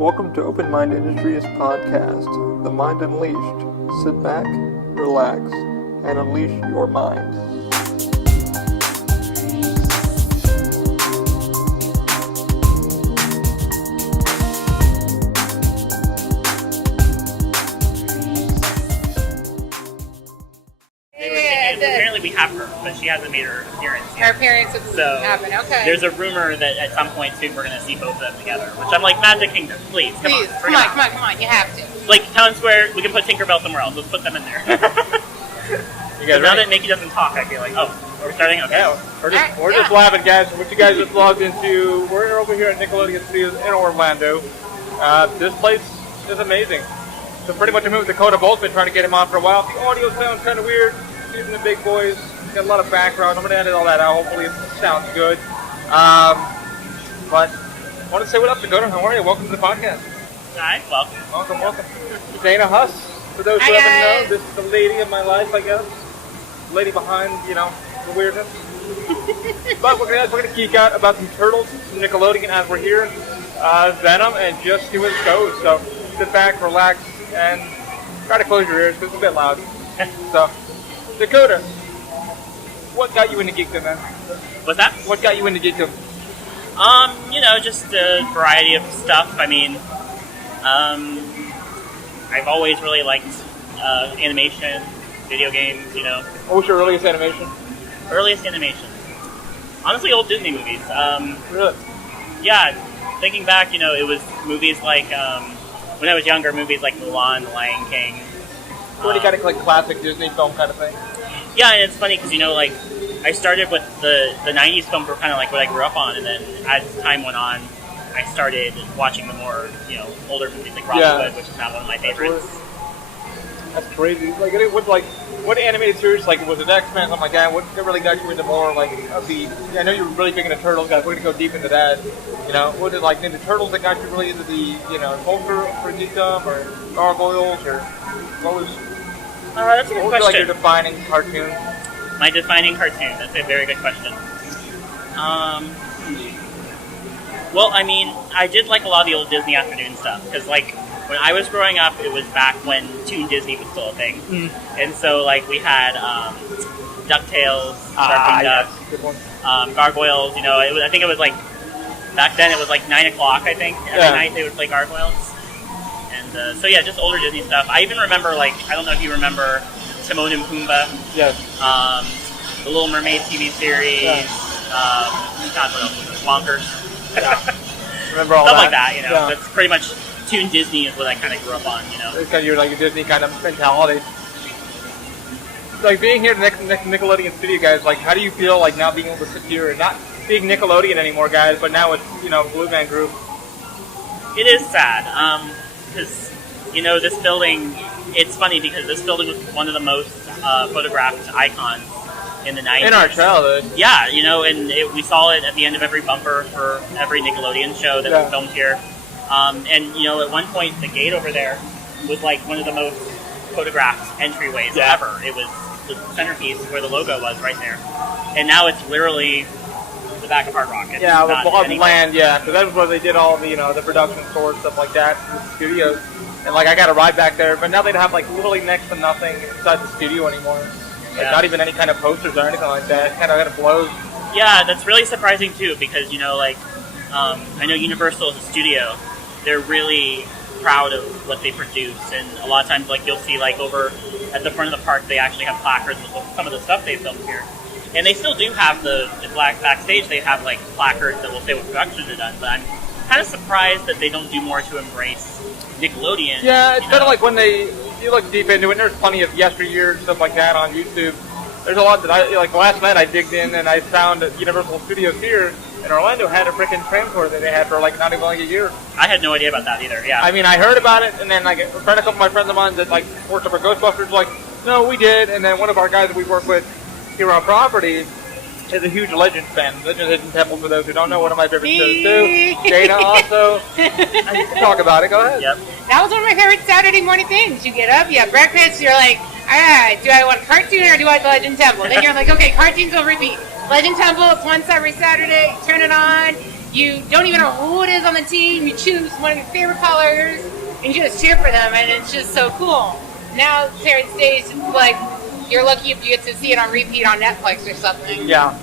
Welcome to Open Mind Industries podcast, The Mind Unleashed. Sit back, relax, and unleash your mind. Apparently we have her, but she hasn't made her appearance yet. Her appearance has happened, okay. There's a rumor that at some point soon we're going to see both of them together, which I'm like, Magic Kingdom, please, come on, you have to. Like, Town Square, we can put Tinkerbell somewhere else, let's put them in there. You guys now ready? that Mickey doesn't talk, I feel like, oh, are we starting? Okay. Yeah, we're just laughing, guys. What you guys just logged into, we're over here at Nickelodeon Studios in Orlando. This place is amazing. So pretty much a movie Dakota Boles been trying to get him on for a while. The audio sounds kind of weird. Using the big boys, got a lot of background. I'm going to edit all that out. Hopefully it sounds good. But I want to say what up, Dakota. How are you? Welcome to the podcast. Hi, welcome. Welcome. Dana Huss, for those who haven't know, this is the lady of my life, I guess. Lady behind, the weirdness. But we're gonna geek out about some turtles from Nickelodeon as we're here. Venom, and just see where it goes. So sit back, relax, and try to close your ears because it's a bit loud. So, Dakota, what got you into geekdom, man? What's that? What got you into geekdom? Just a variety of stuff. I mean, I've always really liked animation, video games, What was your earliest animation? Earliest animation. Honestly, old Disney movies. Really? Yeah, thinking back, it was movies like, when I was younger, movies like Mulan, The Lion King. Any kind of like classic Disney film kind of thing? Yeah, and it's funny because, I started with the 90s films were kind of like what I grew up on, and then as time went on, I started watching the more, older movies like Robin Hood, which is now one of my favorites. That's crazy. What animated series, was it X-Men, something like that? What really got you into more, of the... I know you were really big into Turtles, guys. We're going to go deep into that. Was it, Ninja Turtles that got you really into the, culture for geekdom, or Gargoyles, or what was... That's a good question. What was, your defining cartoon? My defining cartoon? That's a very good question. Well, I mean, I did like a lot of the old Disney afternoon stuff, because, when I was growing up, it was back when Toon Disney was still a thing. And so, we had DuckTales, Darkwing Duck, Gargoyles, I think it was, back then it was, 9 o'clock, I think. Every night they would play Gargoyles. And, just older Disney stuff. I even remember, I don't know if you remember Timon and Pumbaa. Yes. The Little Mermaid TV series. Yeah. God, what else was it? Wonkers. Remember all stuff that? Like that, That's pretty much... Toon Disney is what I kind of grew up on, It's kind of your a Disney kind of mentality. Being here at the Nickelodeon Studio, guys, how do you feel now being able to sit here and not being Nickelodeon anymore, guys, but now it's, Blue Man Group? It is sad, because, this building, it's funny because this building was one of the most photographed icons in the 90s. In our childhood. Yeah, and we saw it at the end of every bumper for every Nickelodeon show that was filmed here. At one point, the gate over there was one of the most photographed entryways ever. It was the centerpiece where the logo was right there. And now it's literally the back of Hard Rock. It's with the land, because that was where they did all the, the production stores, stuff like that, the studios. And, I got a ride back there, but now they'd have, literally next to nothing inside the studio anymore. Not even any kind of posters or anything like that. It kind of blows. Yeah, that's really surprising, too, because, I know Universal is a studio. They're really proud of what they produce, and a lot of times, you'll see, over at the front of the park, they actually have placards with some of the stuff they filmed here. And they still do have the backstage, they have, placards that will say what productions are done, but I'm kind of surprised that they don't do more to embrace Nickelodeon. Yeah, it's kind of when you look deep into it, and there's plenty of yesteryear stuff like that on YouTube. There's a lot that last night I digged in, and I found that Universal Studios here in Orlando had a freaking tram tour that they had for not even a year. I had no idea about that either. Yeah. I mean, I heard about it, and then a couple of my friends of mine that worked up for Ghostbusters no, we did. And then one of our guys that we work with here on property is a huge Legends fan. Legends Hidden Temple, for those who don't know, one of my favorite shows too. Dana also. I can talk about it. Go ahead. Yep. That was one of my favorite Saturday morning things. You get up, you have breakfast, you're like, do I want a cartoon or do I want Legend Temple? Then you're like, okay, cartoons will repeat. Legend Temple, it's once every Saturday, turn it on, you don't even know who it is on the team. You choose one of your favorite colors, and you just cheer for them, and it's just so cool. Now, Terrence Days, like, you're lucky if you get to see it on repeat on Netflix or something. Yeah,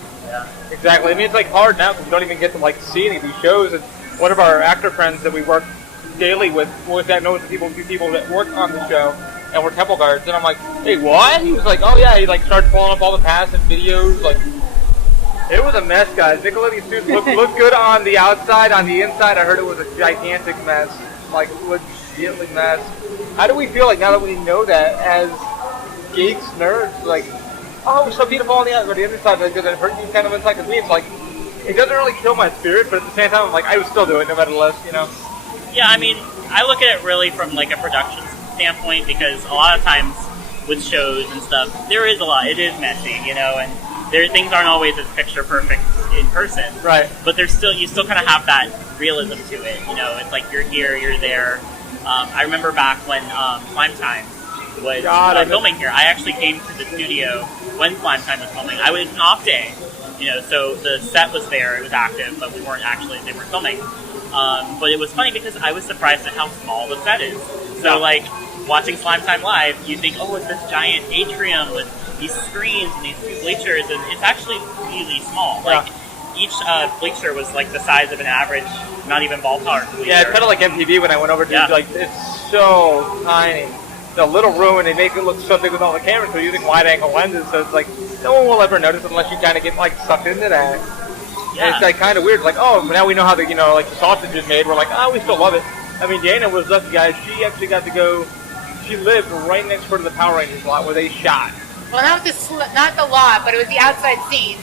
exactly. I mean, it's like hard now because we don't even get to like see any of these shows. And one of our actor friends that we work daily with that knows the people that work on the show, and we're temple guards. And I'm like, hey, what? He was like, oh yeah. He like started pulling up all the past and videos. Like, it was a mess, guys. Nickelodeon Studios looked good on the outside. On the inside, I heard it was a gigantic mess. Like, legitimately mess. How do we feel like now that we know that as geeks, nerds, like, oh, it's so beautiful on the outside, but the other side, like, does it hurt you kind of inside? Because me, it's like, it doesn't really kill my spirit, but at the same time, I'm like, I would still do it no matter the less, you know? Yeah, I mean, I look at it really from like a production standpoint because a lot of times with shows and stuff, there is a lot. It is messy, you know, and things aren't always as picture perfect in person. Right. But you still kind of have that realism to it, you know. It's like you're here, you're there. I remember back when Slime Time was filming here. I actually came to the studio when Slime Time was filming. I was an off day, you know, so the set was there, it was active, but they weren't filming. But it was funny because I was surprised at how small the set is. So, like, watching Slime Time live, you think, oh, it's this giant atrium with these screens and these two bleachers, and it's actually really small. Like, each bleacher was like the size of an average, not even ballpark bleacher. Yeah, it's kind of like MTV when I went over to, like, it's so tiny. The little room, and they make it look so big with all the cameras, so using wide-angle lenses, so it's like, no one will ever notice unless you kind of get, like, sucked into that. Yeah. And it's, like, kind of weird. Like, oh, now we know how the, you know, like, the sausage is made. We're like, oh, we still love it. I mean, Dana was lucky, guys. She actually got to go, she lived right next door to the Power Rangers lot where they shot. Well, not the lot, but it was the outside scene,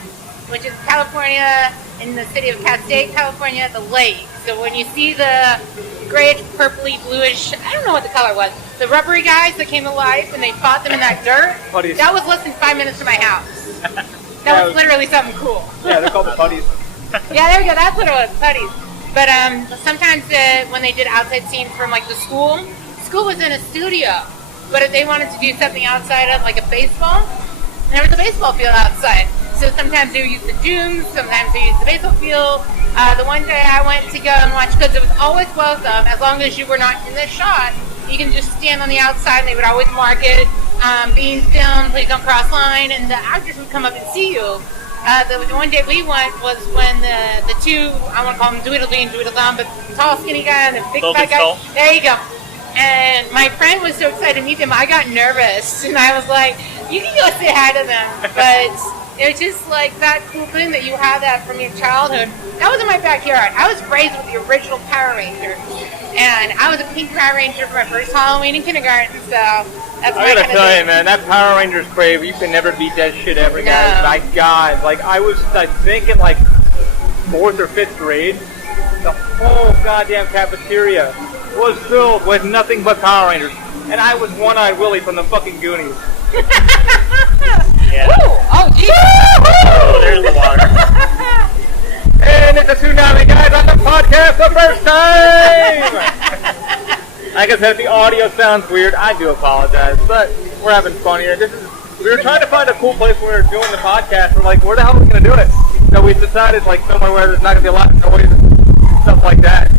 which is California, in the city of Cascade, California, at the lake. So when you see the grayish, purpley, bluish, I don't know what the color was, the rubbery guys that came to life and they fought them in that dirt, that was less than 5 minutes from my house. That was literally something cool. Yeah, they're called the putties. Yeah, there we go. That's what it was, putties. But sometimes when they did outside scenes from like the school was in a studio. But if they wanted to do something outside of like a baseball, there was a baseball field outside. So sometimes they would use the dunes, sometimes they used the baseball field. The one day I went to go and watch, because it was always welcome, as long as you were not in the shot, you can just stand on the outside and they would always mark it, being filmed, please don't cross line, and the actors would come up and see you. The one day we went was when the two, I want to call them Dweedledee and Dweedledum, but tall, skinny guy and the big fat guy. There you go. And my friend was so excited to meet them, I got nervous, and I was like, you can go say hi to them, but it was just like that cool thing that you had that from your childhood. That was in my backyard. I was raised with the original Power Ranger, and I was a pink Power Ranger for my first Halloween in kindergarten, so that's I gotta tell you, man, that Power Rangers crave, you can never beat that shit ever, guys. My God, like, I think in like 4th or 5th grade, the whole goddamn cafeteria was filled with nothing but Power Rangers. And I was One-Eyed Willie from the fucking Goonies. Yeah. Woo! Oh, geez! Oh, there's the water. And it's a tsunami, guys, on the podcast the first time! Like I said, if the audio sounds weird, I do apologize, but we're having fun here. We were trying to find a cool place when we were doing the podcast. We're like, where the hell are we going to do it? So we decided, like, somewhere where there's not going to be a lot of noise and stuff like that.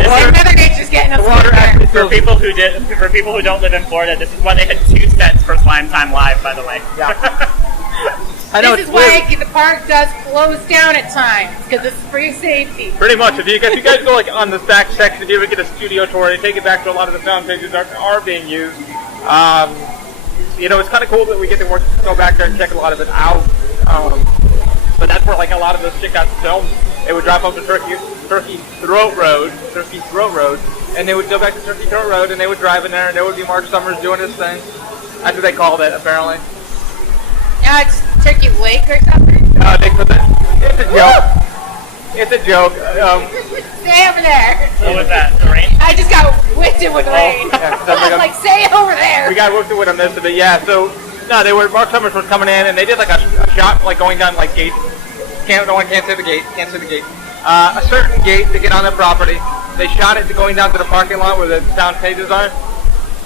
Another nature's getting us water actually for people who don't live in Florida, this is why they had 2 sets for Slime Time Live, by the way. Yeah. I know this is why the park does close down at times, because this is for your safety. Pretty much. If you guys go like on the back section, if you ever get a studio tour, they take it back to a lot of the sound stages are being used. You know, it's kind of cool that we get to go back there and check a lot of it out. But that's where like a lot of this shit got filmed. They would drive up to Turkey Throat Road, and they would go back to Turkey Throat Road, and they would drive in there, and there would be Mark Summers doing his thing. That's what they called it, apparently. Yeah, it's Turkey Lake or something. It's a joke. It's a joke. Stay over there. What was that? The rain? I just got whipped with rain. Yeah, I was like, stay over there. We got whipped with a miss of it, yeah. So, no, Mark Summers was coming in, and they did like a shot, like going down like gates. No one can't say the gate. A certain gate to get on the property. They shot it going down to the parking lot where the sound stages are.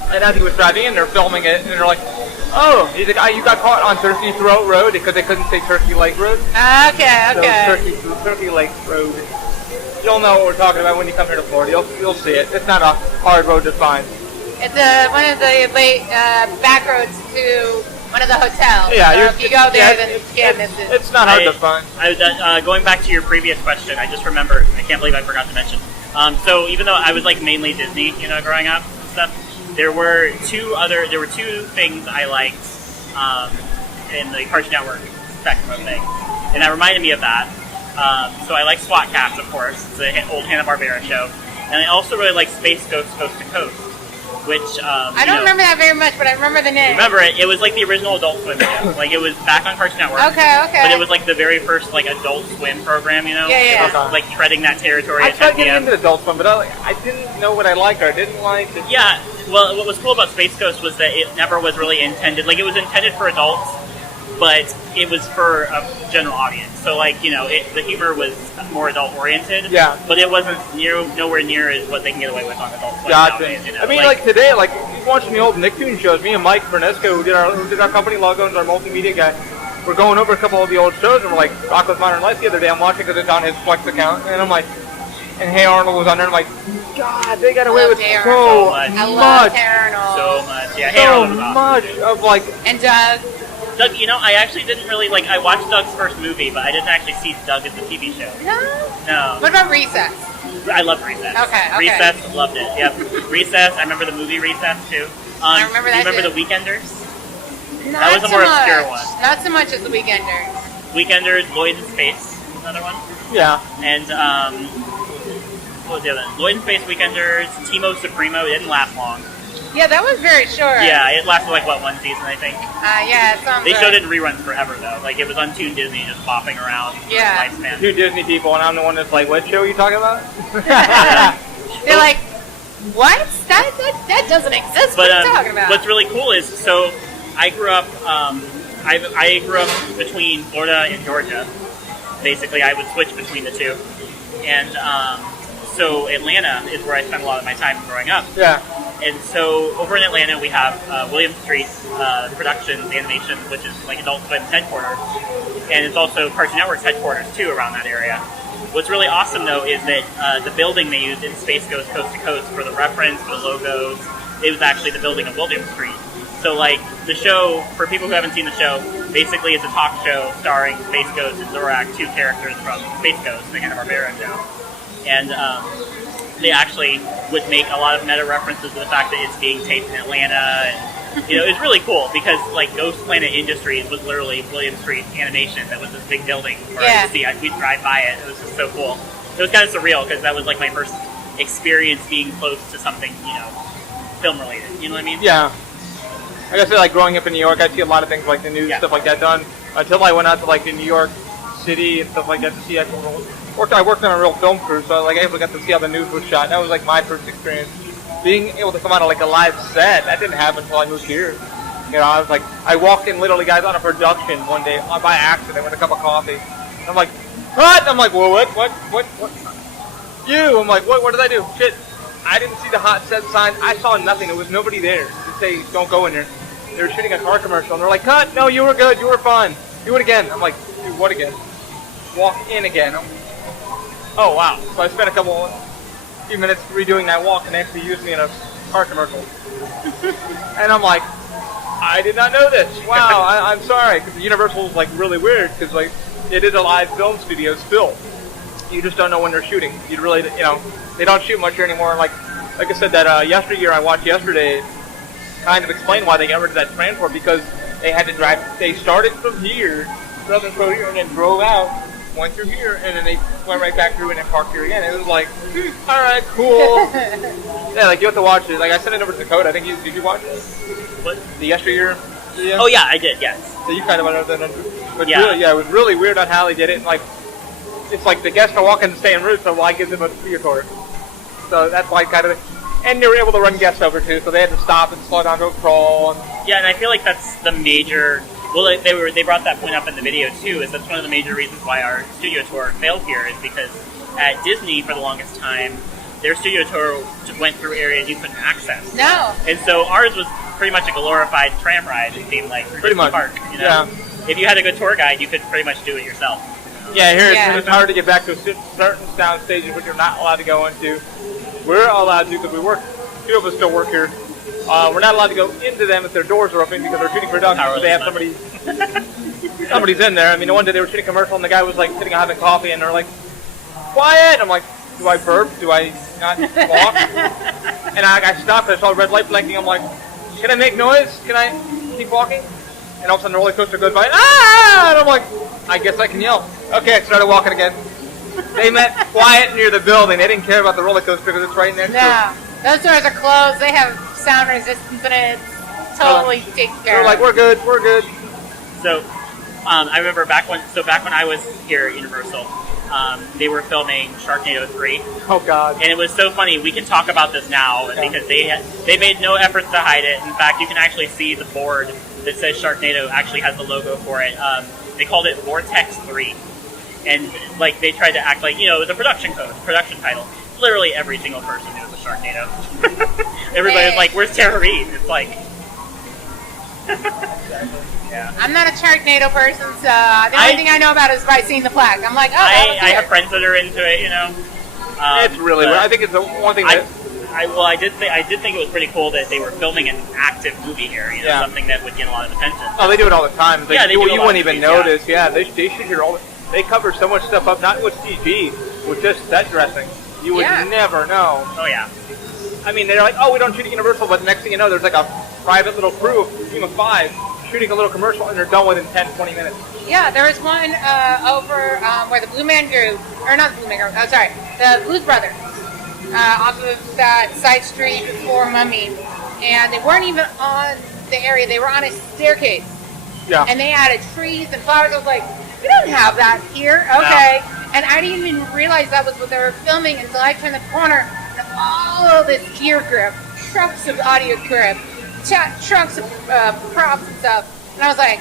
And as he was driving in, they're filming it, and they're like, oh, he's like, you got caught on Turkey Throat Road because they couldn't say Turkey Lake Road. Okay. So Turkey Lake Road. You'll know what we're talking about when you come here to Florida. You'll see it. It's not a hard road to find. It's one of the back roads to one of the hotels. Yeah, so if you go there, then you can't miss it. It's not hard to find. Going back to your previous question, I just remembered. I can't believe I forgot to mention. So even though I was like mainly Disney, growing up and stuff, there were two things I liked in the Cartoon Network spectrum of things, and that reminded me of that. So I like SWAT Cats, of course. It's an old Hanna-Barbera show, and I also really like Space Ghost Coast to Coast, which I don't remember that very much, but I remember the name. Remember it? It was like the original Adult Swim video. Like it was back on Cartoon Network. Okay. But it was like the very first like Adult Swim program. Yeah. It was like treading that territory. I tried getting into Adult Swim, but I didn't know what I liked or I didn't like. Yeah. Well, what was cool about Space Ghost was that it never was really intended. Like it was intended for adults, but it was for a general audience. So like the humor was more adult oriented. Yeah. But it wasn't nowhere near as what they can get away with on Adult Swim Gotcha. nowadays. I mean, like today, like watching the old Nicktoon shows. Me and Mike Bernesco, who did our company logo and our multimedia guy, we're going over a couple of the old shows, and we're like, Rock with Modern Life the other day. I'm watching because it's on his Flex account, and I'm like, and Hey Arnold was on there. And I'm like, God, they got away with so much. I love Hey Arnold. So much. Yeah, Hey Arnold was awesome. So much of like. And Doug. Doug, I actually didn't really I watched Doug's first movie, but I didn't actually see Doug as a TV show. No. What about Recess? I love Recess. Okay. Recess, loved it. Yep. Recess, I remember the movie Recess too. I remember that. Do you remember too. The Weekenders? Not that was a so more much. obscure one. Not so much as The Weekenders. Weekenders, Lloyd in Space, was another one. Yeah. And what was the other one? Lloyd in Space, Weekenders, Timo Supremo. It didn't last long. Yeah, that was very short. Yeah, it lasted one season, I think. Yeah, it sounds They right. showed it in reruns forever, though. Like, it was on Toon Disney, just bopping around. Yeah. Lifespan. Two Disney people, and I'm the one that's like, what show are you talking about? They're like, what? That doesn't exist. What are you talking about? What's really cool is, so I grew up, I grew up between Florida and Georgia. Basically, I would switch between the two. And so Atlanta is where I spent a lot of my time growing up. Yeah. And so over in Atlanta, we have William Street Productions Animation, which is like Adult Swim's headquarters. And it's also Cartoon Network's headquarters, too, around that area. What's really awesome, though, is that the building they used in Space Ghost Coast to Coast for the reference, for the logos, it was actually the building of William Street. So, like, the show, for people who haven't seen the show, basically it's a talk show starring Space Ghost and Zorak, two characters from Space Ghost, the Hanna-Barbera show. And they actually would make a lot of meta references to the fact that it's being taped in Atlanta. And, it's really cool because, like, Ghost Planet Industries was literally William Street Animation. That was this big building where I could see, we'd drive by it. It was just so cool. It was kind of surreal because that was, like, my first experience being close to something, film related. You know what I mean? Yeah. Like I said, like, growing up in New York, I see a lot of things like the news, stuff like that done. Until I went out to, like, the New York City and stuff like that to see actual I worked on a real film crew, so like I got to see how the news was shot. That was like my first experience. Being able to come out of like a live set, that didn't happen until I moved here. I was like, I walked in literally, guys, on a production one day by accident with a cup of coffee. And I'm like, what? I'm like, well, what? You? I'm like, what did I do? Shit. I didn't see the hot set sign. I saw nothing. There was nobody there to say, don't go in there. They were shooting a car commercial, and they're like, cut. No, you were good. You were fine. Do it again. I'm like, do what again? Walk in again. Oh, wow. So I spent a few minutes redoing that walk, and they actually used me in a car commercial. And I'm like, I did not know this. Wow, I'm sorry. Because Universal is like really weird, because like it is a live film studio still. You just don't know when they're shooting. You really, they don't shoot much here anymore. Like I said, that yesteryear I watched yesterday kind of explained why they got rid of that transport, because they had to drive. They started from here, Southern here, and then drove out. Went through here, and then they went right back through and then parked here again. It was like, all right, cool. Yeah, like you have to watch it. Like I sent it over to Dakota. I think did you watch it? What? The yesteryear. Yeah. Oh yeah, I did. Yes. So you kind of went over that, but yeah. Really, it was really weird on how they did it. And like, it's like the guests are walking the same route, so why give them a theater? So that's why kind of. And they were able to run guests over too, so they had to stop and slow down to a crawl. Yeah, and I feel like that's the major. Well, they brought that point up in the video too. Is that's one of the major reasons why our studio tour failed here is because at Disney for the longest time, their studio tour just went through areas you couldn't access. No. And so ours was pretty much a glorified tram ride. It seemed like through pretty Disney much. Park. Yeah. If you had a good tour guide, you could pretty much do it yourself. Yeah, here Yeah. it's hard to get back to certain sound stages which you're not allowed to go into. We're allowed to because we work. Two of us still work here. We're not allowed to go into them if their doors are open because they're shooting production. So they have somebody's in there. I mean, one day they were shooting a commercial and the guy was like sitting having coffee and they're like, quiet. I'm like, do I burp? Do I not walk? And I stopped. I saw a red light blinking. I'm like, can I make noise? Can I keep walking? And all of a sudden the roller coaster goes by. Ah! And I'm like, I guess I can yell. Okay, I started walking again. They meant quiet near the building. They didn't care about the roller coaster because it's right next to it. No, those doors are closed. They have sound resistance in it. It's totally taken care They're of. like, we're good. So, I remember back when I was here at Universal, they were filming Sharknado 3. Oh, God. And it was so funny. We can talk about this now because they made no efforts to hide it. In fact, you can actually see the board that says Sharknado actually has the logo for it. They called it Vortex 3. And, like, they tried to act like, it was a production title. Literally every single person knew it was Sharknado. Everybody was like, where's Tara Reid? It's like... yeah. I'm not a Sharknado person, so the only thing I know about it is by seeing the plaque. I'm like, I have friends that are into it, It's really weird. I think it's the one thing that... I did think it was pretty cool that they were filming an active movie here, something that would get a lot of attention. Oh, they do it all the time. They do you a lot wouldn't of even movies, notice. Yeah, they should hear all. They cover so much stuff up, not with CG, with just set dressing. You would never know. Oh yeah. I mean, they're like, oh, we don't shoot at Universal, but the next thing you know, there's like a private little crew, a team of 5, shooting a little commercial, and they're done within 10, 20 minutes. Yeah, there was one over where the Blue Man Group, or not the Blue Man Group, oh sorry, the Blues Brothers, off of that side street before Mummy, and they weren't even on the area, they were on a staircase. Yeah. And they added trees and flowers. I was like, we don't have that here, okay. No. And I didn't even realize that was what they were filming until I turned the corner and all of this gear grip, trucks of audio grip, trucks of props and stuff. And I was like,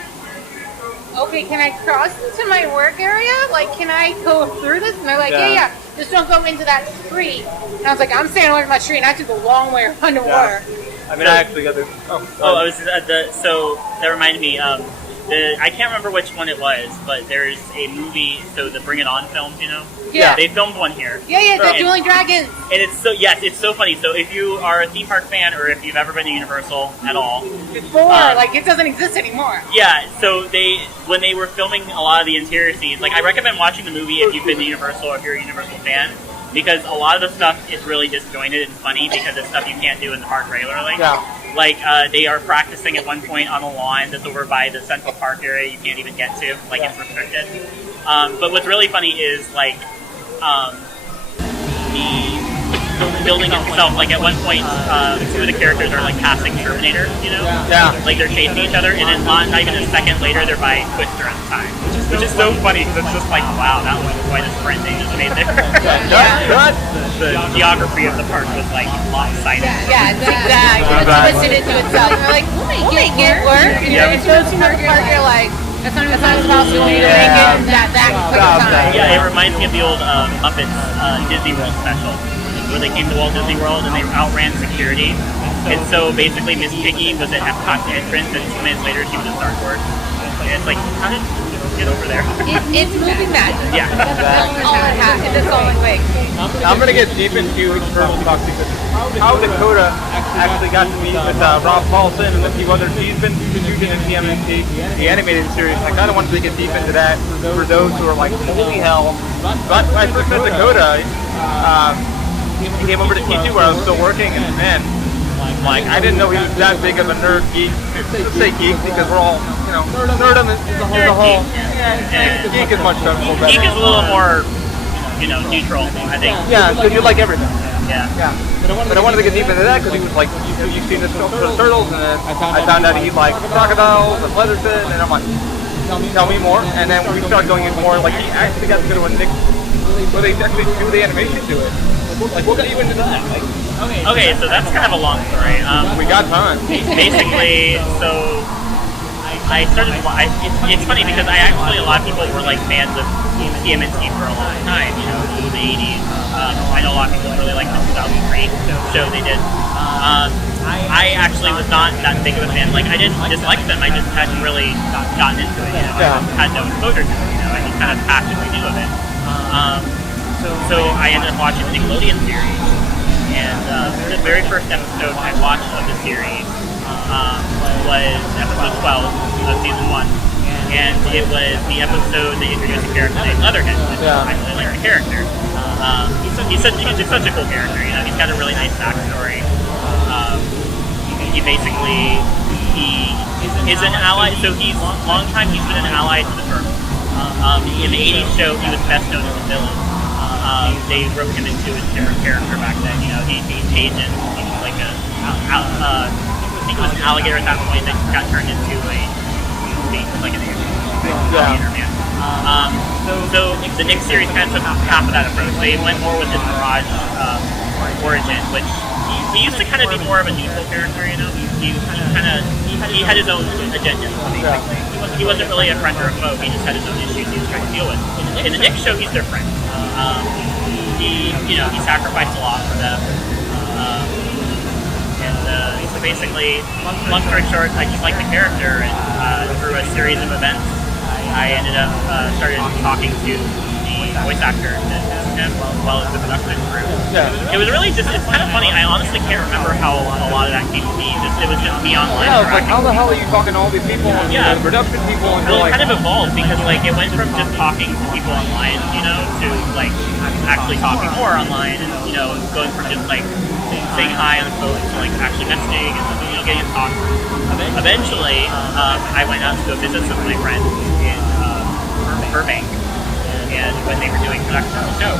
okay, can I cross into my work area? Like, can I go through this? And they're like, yeah, just don't go into that tree. And I was like, I'm staying away from that tree, and I took a long way underwater. Yeah. I mean, I actually got this. I was so that reminded me. I can't remember which one it was, but there's a movie. So the Bring It On films, Yeah. They filmed one here. Yeah, the Dueling Dragons. And it's so funny. So if you are a theme park fan, or if you've ever been to Universal at all, it doesn't exist anymore. Yeah. So when they were filming a lot of the interior scenes, like I recommend watching the movie if you've been to Universal or if you're a Universal fan. Because a lot of the stuff is really disjointed and funny because it's stuff you can't do in the park regularly. Yeah. Like, they are practicing at one point on a lawn that's over by the Central Park area you can't even get to. Like, it's restricted. But what's really funny is, like, the building itself, like, at one point, two of the characters are, like, passing Terminator, Yeah. Like, they're chasing each other, and then not even a second later, they're by Twister at the time. Which is so funny, because it's just like, wow, that was quite a sprint they just made there. The geography of the park was, like, lopsided. Yeah, it's twisted into itself. We're like, we'll make it work. And then if you go to another park, you're like, that's not possible. You make it that quick time. Yeah, it reminds me of the old Muppets Disney World special, where they came to Walt Disney World and they outran security. And so basically Miss Piggy was at Epcot's entrance, and 2 minutes later she was at Star Wars. And it's like, how did you get over there? It's moving magic. Yeah. That's all it has. That's all it makes. I'm going to get deep into Turtle Talk because how Dakota actually got to meet with Rob Paulson and a few others. He's been shooting in TMNT, the animated series. I kind of wanted to get deep into that for those who are like, holy hell. But when I first met Dakota, he came over to T2 where I was still working, and man, like, I didn't know he was that big of a nerd geek. Let's say geek because we're all, nerdum is the whole. Yeah, geek is much better. Geek is a little more, neutral, I think. Yeah, so you like everything. Yeah. But I wanted to get deep into that because he was like, you've seen this film for the turtles, and then I found out he liked crocodiles and Leatherton, and I'm like, tell me more. And then we started going into more, like, he actually got to go to a Nick, where they actually do the animation to it. Like, what got you into that? Like, okay, so that's kind of a long story. We got time. Basically, so I started. It's funny because a lot of people were like fans of TMNT for a long time. In the '80s. I know a lot of people really liked the 2003 show they did. I actually was not that big of a fan. Like, I didn't dislike them. I just hadn't really gotten into it. You know, I had no exposure to it. You know, I just kind of passively knew of it. So I ended up watching the Nickelodeon series, and the very first episode I watched of the series was episode 12 of season 1, and it was the episode that introduced a character named Leatherhead. I really like the character. He's such a cool character. You know, he's got a really nice backstory. He basically is an ally. So he's long time he's been an ally to the firm. In the '80s show, he was best known as a villain. They wrote him into a different character back then. You know, he's Asian. He was like I think it was an alligator at that point that got turned into like an alligator man. So the Nick series kind of took half of that approach. They went more with his Mirage origin, which he used to kind of be more of a neutral character. You know, he had his own agenda. Basically, he wasn't really a friend or a foe. He just had his own issues he was trying to deal with. In the Nick show, he's their friend. He sacrificed a lot for them. So basically, long story short, I just liked the character, and through a series of events, I ended up started talking to the voice actor as well as the production crew. It was really just, it's kind of funny. I honestly can't remember how a lot of that came to be. It was just me online. Yeah, it's like, how the hell are you talking to all these people? Yeah, production people. And it kind of evolved because like it went from just talking to people online, you know, to like actually talking more online, and you know, going from just like saying hi on the phone to like actually messaging and you know getting to talk. Eventually, I went out to go visit some of my friends in Burbank, and when they were doing production of the show,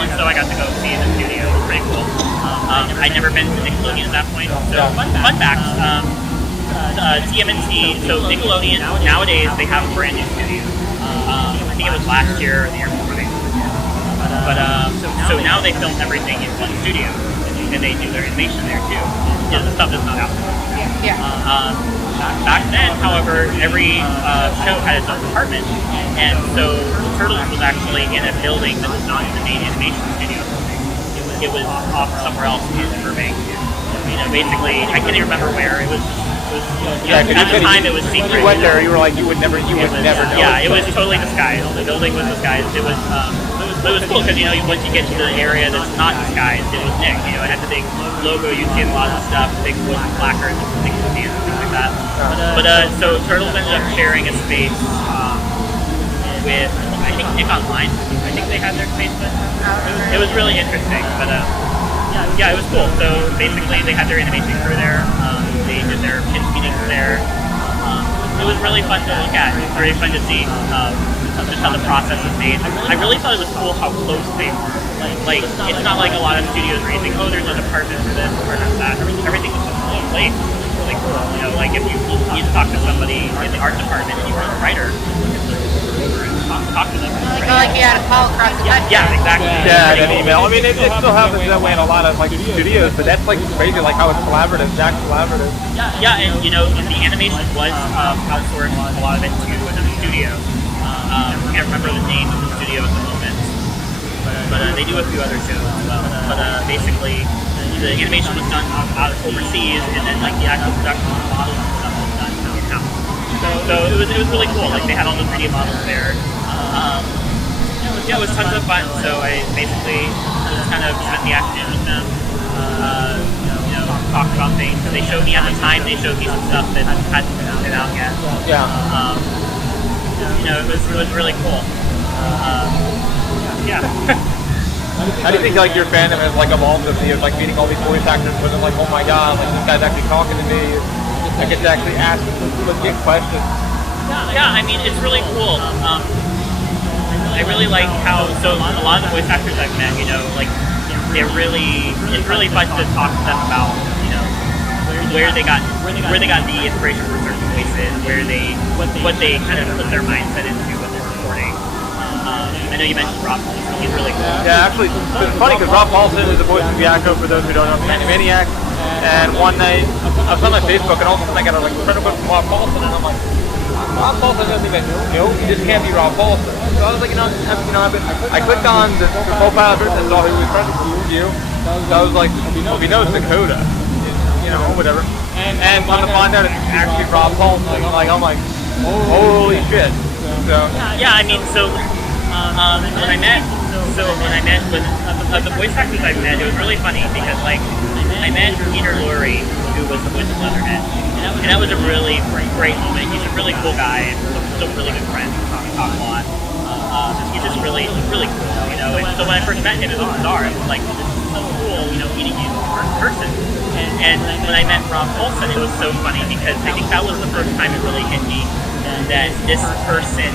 and so I got to go see the studio. It was pretty cool. I'd never been to Nickelodeon at that point. So fun fact. TMNT, so Nickelodeon, nowadays they have a brand new studio. I think it was last year or the year before they moved. But so now they film everything in one studio, and they do their animation there too. You know, the stuff that's not out there. Back then, however, every show had its own department, and so Turtles was actually in a building that was not in the main animation studio. It was off somewhere else in Burbank. You know, basically, I can't even remember where. It was at the time it was secret. You went there, you were like, you would never know. Yeah, it was totally disguised. The building was disguised. It was cool because you know once you get to the area that's not disguised, it was Nick. You know, it had the big logo you see in a lot of stuff, big wooden placards, things like that. But so Turtles ended up sharing a space with I think Nick Online. I think they had their space with. It was really interesting, but yeah, it was cool. So basically, they had their animation crew there. They did their pitch meetings there. It was really fun to look at. It was really fun to see just how the process is made. I really thought it was cool how close they were. Like it's not like a lot of studios where you think, oh, there's a department for this, department for that. Everything is just in place. It's really cool. You know, like if you need to talk to somebody in the art department and you are a writer, talk to them. Like you had a call across the country. Yeah, exactly. Yeah, an email. I mean, it still happens that way in a lot of like studios, but that's like crazy, like how it's collaborative. Jack's collaborative. Yeah, and you know, the animation was outsourced a lot of it to another studio. I can't remember the name of the studio at the moment, but they do a few other shows as well. But basically, the animation was done out overseas, and then like the actual production of the models and stuff was done in-house. So it was really cool. Like they had all the 3D models there. Yeah, it was tons of fun. So I basically just kind of spent the afternoon with them. You know, talked about things. They showed me at the time. They showed me some stuff that hadn't been out yet. Yeah. You know, it was really cool. Yeah. How do you think like your fandom has like evolved over the years, like meeting all these voice actors with them, like, oh my god, like this guy's actually talking to me. I get to actually ask legit questions. Yeah, I mean it's really cool. I really like how a lot of the voice actors I've met, you know, like it's really fun to talk to them about, you know, where they got the inspiration for certain voices, what they kind of put their mindset into when they're recording. I know you mentioned Rob Paulson. He's really cool. Yeah, actually, it's funny because Rob Paulson is the voice of Yakko, for those who don't know, Animaniac. And one night, I was on my Facebook, and all of a sudden I got a friend request from Rob Paulson, and I'm like, Rob Paulson doesn't even know. He just can't be Rob Paulson. So I was like, I clicked on the profile of it and saw who was friends with you. So I was like, well, he knows Dakota. whatever. And come to find out it's actually Rob Paulson. I'm like, holy shit. So yeah, I mean, so when I met with of the voice actors I've met, it was really funny because like I met Peter Lorre, who was the voice of Leatherhead, and that was a really great moment. He's a really cool guy and still really good friend. We talk a lot. He's just really cool, And so when I first met him, it was bizarre. It was like, this is so cool, meeting you in person. And when I met Rob Paulson, it was so funny because I think that was the first time it really hit me that this person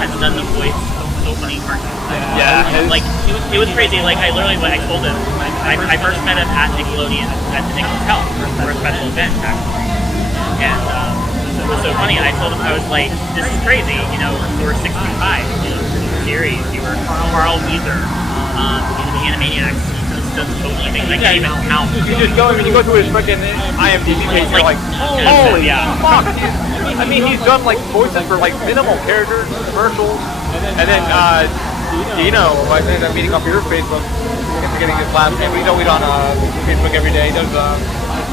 has done the voice of so many cartoons. yeah, Like, it was crazy. Like, I literally, when I told him, I first met him at Nickelodeon, at the Nick Hotel, for a special event, actually. And it was so funny. I told him, I was like, this is crazy, for 65, series. You were Carl Weezer, the Animaniacs. Just totally things I can't even count. You just go, you go through his freaking IMDb page, you're like, holy fuck. I mean, he's done like voices for like minimal characters, commercials, and then Dino, I ended up meeting off your Facebook, forgetting his last name. He's always on Facebook every day. He does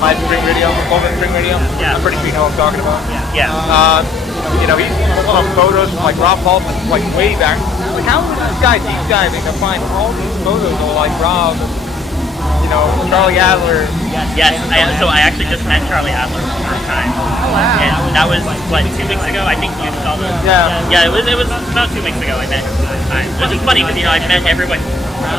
my Spring Radio, Golden Spring Radio. Yeah. I'm pretty sure you know what I'm talking about. Yeah. He's pulling up photos from like Rob Paulson, like way back. Like, how is this guy deep diving to find all these photos of like Rob, Charlie Adler? Yes. So I actually just met Charlie Adler for the first time. Oh, wow. And that was, 2 weeks ago? I think you saw the... Yeah. Yeah, it was about 2 weeks ago I met him for the first time. Which is funny because, I've met everyone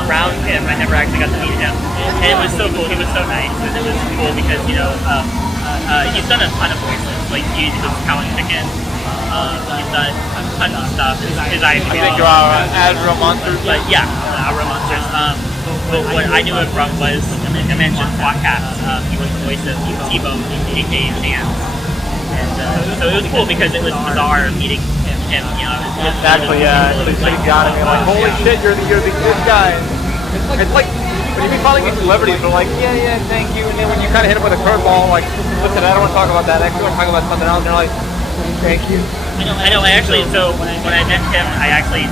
around him. I never actually got to meet him. And it was so cool. He was so nice. And it was cool because, he's done a ton of voices. Like, he was Count Chicken. He's done tons of stuff. His eyes. I think Azrael Monsters. But yeah, Azrael Monsters. But what I knew of Ruck was, I mentioned SWAT Cats. He was the voice of T-Bone, aka Chance. And so it was cool because it was bizarre meeting him. Actually, he got it. Like, holy shit, you're this guy. It's like when you finally get celebrities, they're like, yeah, thank you. And then when you kind of hit them with a curveball, like, listen, I don't want to talk about that. I want to talk about something else. And they're like, thank you. I know. I actually, so when I met him, I actually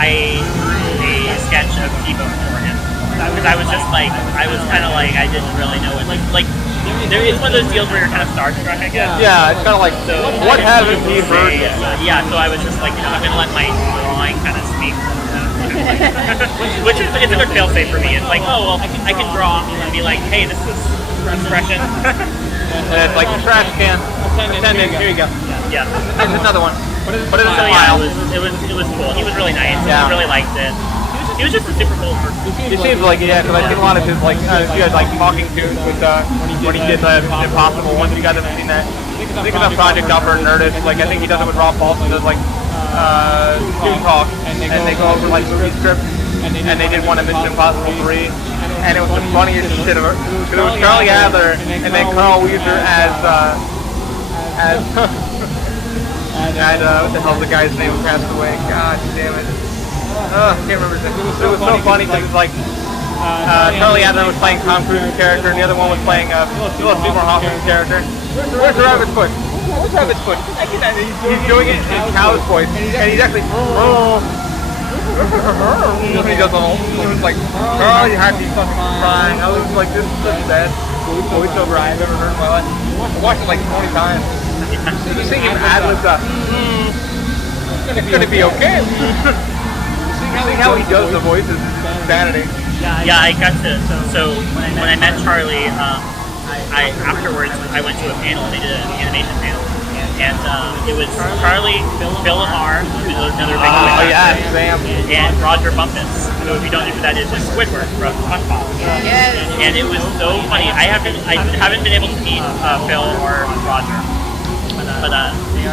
I drew a sketch of T-Bone for him because I was just like, I was kind of like, I didn't really know it. Like there is one of those deals where you're kind of starstruck, I guess. Yeah, it's kind of like, so, what haven't we heard? Yeah, so I was just like, I'm gonna let my drawing kind of speak. Which is it's a good fail-safe for me. It's like, oh well, I can draw and be like, hey, this is expression. And it's like trash can. Attendant. Here you go. Yeah. There's another one. But it's a So smile. yeah, it was cool. He was really nice. Yeah. He really liked it. He was just a super cool person. It seems like, yeah, because I've seen a lot of his, like, you guys, like, talking tunes with, when he did Impossible. Once you guys haven't seen that, I think it's on Project Upper Nerdist. Like, I think he does it with Rob Paulson. Does, like, tune talk. And they go over, like, movie scripts. And they did one of Mission Impossible 3. And it was the funniest shit ever. Because it was Charlie Adler and then Carl Weezer as what the hell's the guy's name who passed away? God damn it. I can't remember his name. It was so funny because it was like Charlie Adler was playing Tom Cruise's character and the other one was playing Philip Seymour Hoffman's character. Where's Rabbit's foot? Where's Rabbit's foot? He's doing it in cow's voice and he's actually he does all. It was like, oh, you had me fucking crying. I was like, this is the best voiceover I've ever heard in my life. I watched it like 20 times. You see him ad-lib it's gonna be okay. See how he does the voices is insanity. Yeah, I got to. So when I met Charlie, I afterwards I went to a panel. They did an animation panel, and it was Charlie, Bill Lamar, who's another big Sam, and Roger Bumpus. So if you don't know who that is, it's Squidward from SpongeBob. Yes. And it was so funny. I haven't been able to meet Phil or Roger, but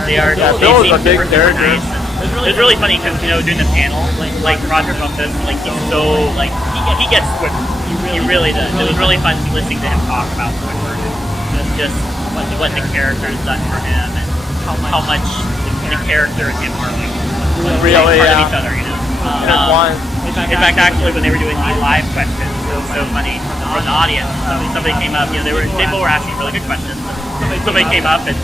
they seem super nice. It was really funny because doing the panel, like Roger Bumpus, like he's so like he gets Squidward. He really does. It was really fun listening to him talk about Squidward and just what the character has done for him and how much the character and him are like really part of each other. In fact, actually, when they were doing the live questions, it was so funny from the audience. Somebody came up. People were asking really good questions. Somebody came up and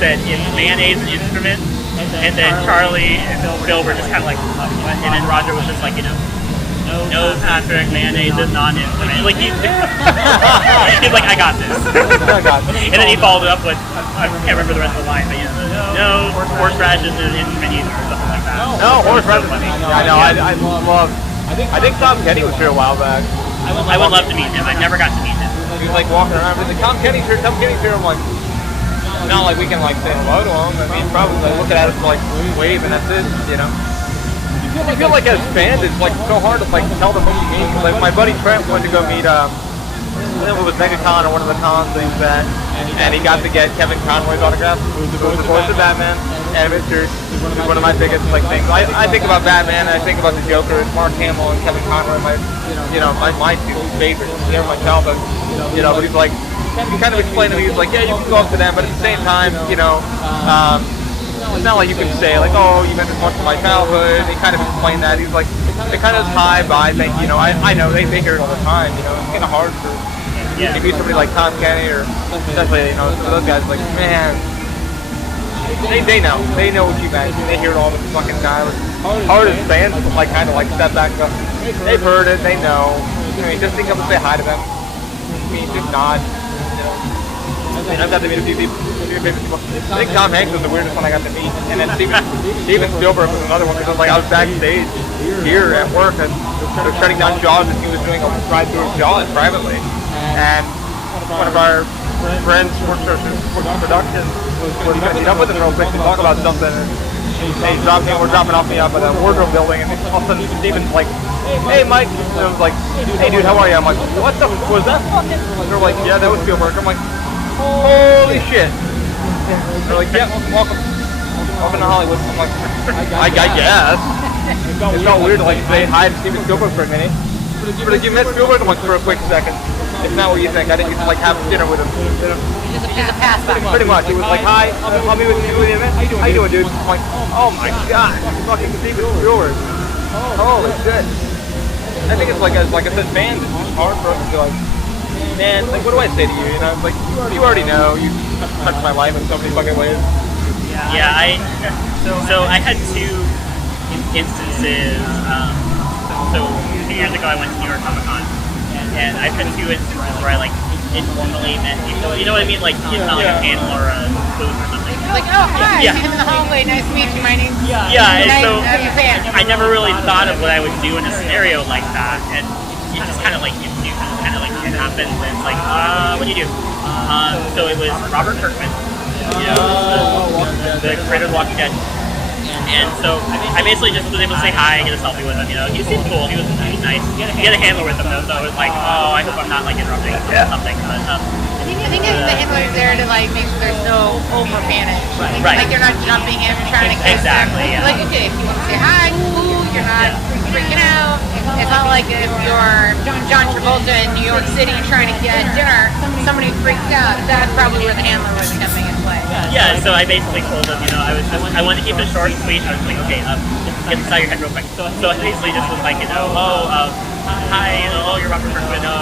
said, "Is mayonnaise an instrument?" And then Charlie and Bill were just kind of like, "What?" And then Roger was just like, No, Patrick, mayonnaise is non-infinite. Like he's like, I got this. And then he followed it up with, I can't remember the rest of the line, but no horseradish isn't infinite either, or something like that. No, horseradish. So I know. I love. I think Tom Kenny was here a while back. I would love to meet him. I never got to meet him. He was like walking around. He's like, Tom Kenny's here. I'm like, not like we can like say hello to him. I mean, probably like looking at us like wave and that's it. I feel like as fans, it's like so hard to like tell them what you mean. Like my buddy Trent went to go meet I think it was MegaCon or one of the cons that he's at, and he got to get Kevin Conroy's autograph. Who's the voice of Batman, animators. It's one of my biggest like things. I think about Batman and I think about the Joker. It's Mark Hamill and Kevin Conroy, my two favorites. They're my childhood. But he's like, he kind of explained to me, he's like, yeah, you can go up to them, but at the same time, it's not like you can say like, oh, you meant as much of my childhood. He kind of explained that. He's like, it kind of high, but I think, I know they hear it all the time. It's kind of hard for maybe somebody like Tom Kenny or especially, for those guys, like, man, they know what you meant. They hear it all the fucking time. Hard as fans, like, kind of like step back and go, they've heard it, they know. Just think up and say hi to them. Just nod. I've got to meet a few people. I think Tom Hanks was the weirdest one I got to meet, and then Steven Spielberg was another one because I was backstage here at work and they were shutting down Jaws and he was doing a ride through Jaws privately, and one of our friends works for production was going to meet up with him real quick to talk about something, and we're dropping me off at a wardrobe building, and all of a sudden Steven's like, hey Mike, and I was like, hey dude, how are you? I'm like, what the, was that fucking? And they're like, yeah, that was Spielberg. I'm like, holy shit. They're like, yeah, welcome to Hollywood. I'm like, I guess. It felt weird to like say hi to Steven Spielberg for a minute. But if you met Spielberg, I'm like, for a quick second. It's not what you think. I didn't get to like have dinner with him. Just a pass back. Pretty much. It was like, hi, I'll be with you in a minute. How you doing, dude? I'm like, oh my god, fucking Steven Spielberg. Holy shit. I think it's like I said, fans, it's just hard for us to be like, man, like, what do I say to you? It's like, you already know. You touched my life in so many fucking ways. Yeah, so I had two instances. So 2 years ago, I went to New York Comic Con, and I've had two instances where I like informally met people. You know what I mean? Like, it's not like a panel or a booth or something. Like, oh, hi, Yeah. I'm in the hallway, nice to meet you, my name's... Yeah, and so I'm a fan. I never really thought of what I would do in a scenario like that, and it just kind of like, it happens, and it's like, what do you do? So it was Robert Kirkman, the creator of The Walking Dead. And so I basically just was able to say hi, get a selfie with him. He seemed cool. He was nice. He had a handler with him though, so I was like, oh, I hope I'm not like interrupting something. But, I think the handler's there to like make sure there's no over panic. Right. Like they're not jumping in and trying to kiss Exactly, them. yeah. Like, okay, if you want to say hi, cool. You're not freaking out. It's not like if you're John Travolta in New York City trying to get dinner, somebody freaks out. That's probably where the handler was coming in play. yeah, so I basically told him, I wanted to keep it short and sweet. I was like, okay, get this out of your head real quick. So I basically just was like, hi, you're Robert Kirkman, and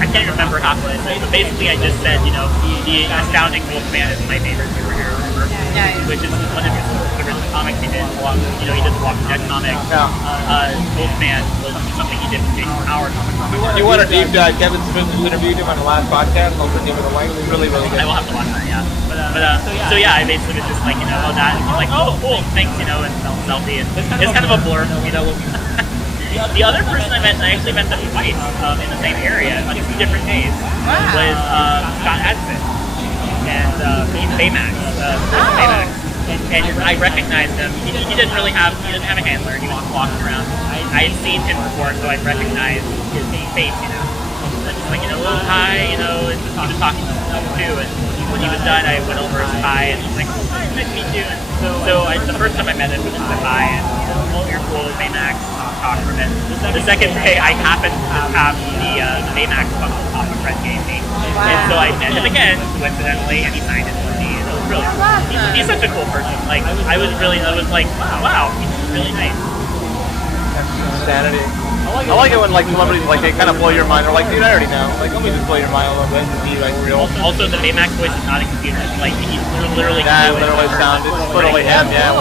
I can't remember half what I said, but basically I just said, the Astounding Wolfman is my favorite superhero ever, which is one of his original comics he did. He did the Walking Dead comic. Wolfman was something he did with Jason Howard comic. You want to deep dive? Kevin Smith interviewed him on the last podcast. I'll bring you with a link. It's really, really good. I will have to watch that, yeah. So yeah, I basically was just like, that, and he's like, oh, cool, thanks, and selfie, and it's kind of a blur, The other person I met, I actually met them twice in the same area on 2 different days, was Scott Adson, and he's Baymax, Baymax, and I recognized him. He didn't have a handler. He was walking around. I had seen him before, so I recognized his face, And just like, hi, and he was talking to himself too, and when he was done, I went over and said hi, and he was like, oh, hi, nice to meet you. And so the first time I met him, we just said hi, and you're cool, Baymax. Talk for a bit. The second day, I happened to have the Baymax book a friend gave me, and so I met him again, coincidentally, and he signed it for me. And it was really, he's such a cool person. Like I was like, wow, he's really nice. That's insanity. I like it when like celebrities like they kind of blow your mind. They're like, dude, I already know. Like, let me just blow your mind a little bit and be like real. Also, the Baymax voice is not a computer. Like he's literally. That literally sounds. It's literally him. Yeah.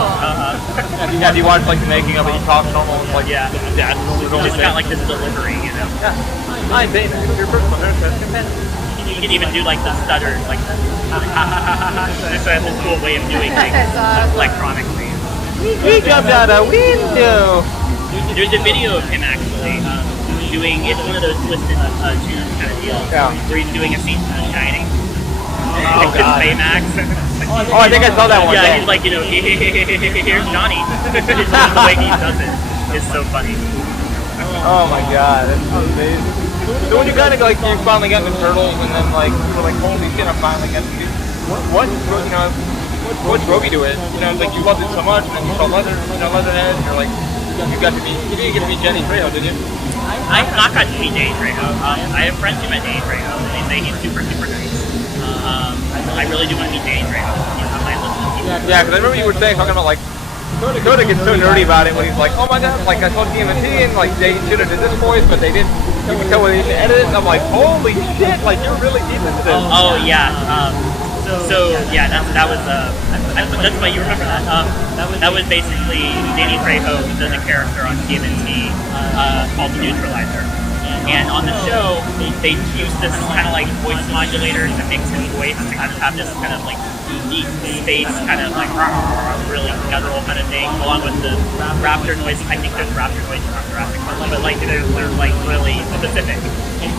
Yeah, if you watch like the making of it, he talks normal. It's like, Yeah. He's just got like this delivery, you know. yeah. I'm Baymax, your personal haircut companion. You can even do like the stutter, like this has a cool way of doing things That's awesome. electronically. We jumped out a window. There's a video of him actually doing. It's one of those twisted tunes kind of deals. Yeah. Where he's doing a scene from Shining. Oh, Like God. Baymax. Oh, I think I saw that one. Yeah, he's like, you know, here's Johnny. It's just the way he does it is so funny. Oh my god, that's amazing. So when you kind of like, you finally got the turtles, and then like, you were like, holy shit, I'm finally getting to what you know, what drove you to it? You know, like you loved it so much, and then you saw Leatherhead, and you're like, you didn't get to meet Jenny Trejo, did you? I have not gotten to meet Danny Trejo. I have friends who met Danny Trejo, and they say he's super, super nice. I really do want to meet Danny Trejo. He's on my list. Yeah, because I remember you were talking about like, Dakota gets so nerdy about it when he's like, oh my god, like I told TMNT and like they should have did this voice, but they didn't. You can tell when they didn't edit it. And I'm like, holy shit, like you're really deep into this. Oh yeah. So yeah, that was that's why you remember that. That was basically Danny Trejo does a character on TMNT called the Neutralizer. And on the show, they use this kind of like voice modulator to mix his voice to kind of have this kind of like deep space, kind of like really guttural kind of thing, along with the raptor noise. I think there's raptor noise from Jurassic Park, but like they're like really specific.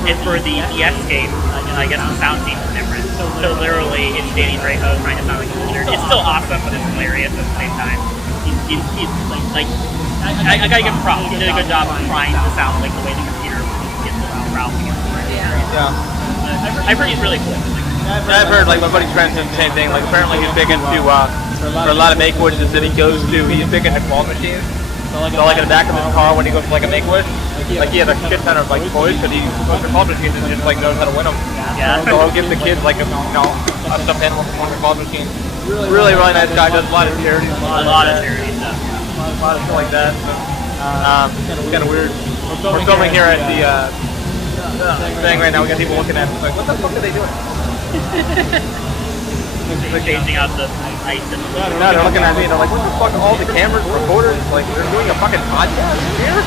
And for the escape, I guess the sound team is different. So literally, it's Danny Trejo trying to sound like a computer. It's still awesome, but it's hilarious at the same time. He's like I gotta give him props. He did a good job of trying to sound like the way the computer gets around again. Yeah. I've heard he's really cool. Yeah, I've heard like my buddy's friend said the same thing. Like apparently he's big into for a lot of make-wishes that he goes to. He's big into claw machines. So like in the back of his car when he goes to like a make-wish, like he has a shit ton of like toys because he goes to claw machines and just like knows how to win them. Yeah. So he'll give the kids like a stuffed animal from one of the claw machines. Really nice guy. Does a lot of charities. A lot of charity stuff. A lot of shit like that. So, it's kind of weird. We're filming here at the thing right now. We got people looking at us like, what the fuck are they doing? They're changing out the ice and No, they're looking at me. They're like, what the fuck? All the cameras, recorders, like they're doing a fucking podcast here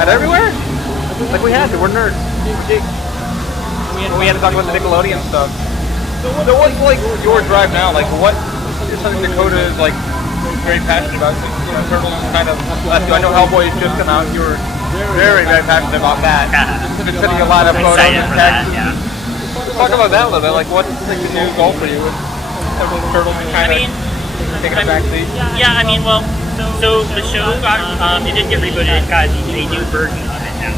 and everywhere. Like we had to. We're nerds. We're geeks. We had to talk about the Nickelodeon stuff. So what's like your drive now? Like what is something Dakota is like very passionate about? You know, Turtles kind of. I know Hellboy has just come out. You were very passionate about that. You've been sending a lot of photos excited and for that, texts. yeah. Talk about that a little bit. Like what's like the new goal for you? Turtles and kind of taking a backseat. Yeah, I mean, well, so the show got, it did get rebooted. It got a new version of it now.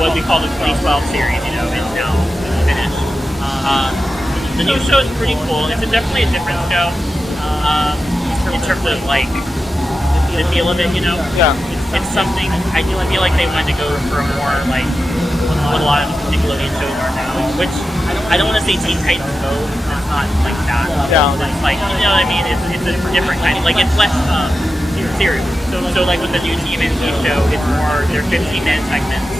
What we call the 2012 series, you know, is now finished. The new show is pretty cool. It's definitely a different show in terms of like the feel of it, you know. Yeah. It's something I feel like they wanted to go for a more like what a lot of Nickelodeon shows are now, which I don't want to say Teen Titans Go. It's not like that. Yeah. It's like, you know what I mean? It's a different kind of like it's less serious. So like with the new TMNT show, it's more they're 15-minute segments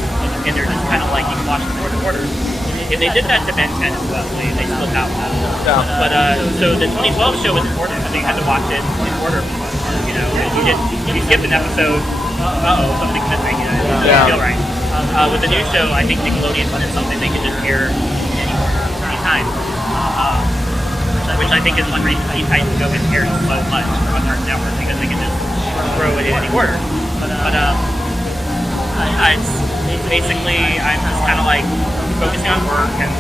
and they're just kind of like you can watch them in order. And they did that to Ben 10 as well. They still have that. Yeah. But so the 2012 show was in order, so you had to watch it in order. You know, you skipped an episode. Something's missing. You know, it doesn't feel right. With the new show, I think Nickelodeon wanted something they could just hear anywhere, anytime. Which I think is one reason Teen Titans Go is aired so much on our network because they can just throw it in any order. But it's basically I'm just kind of like focusing on work and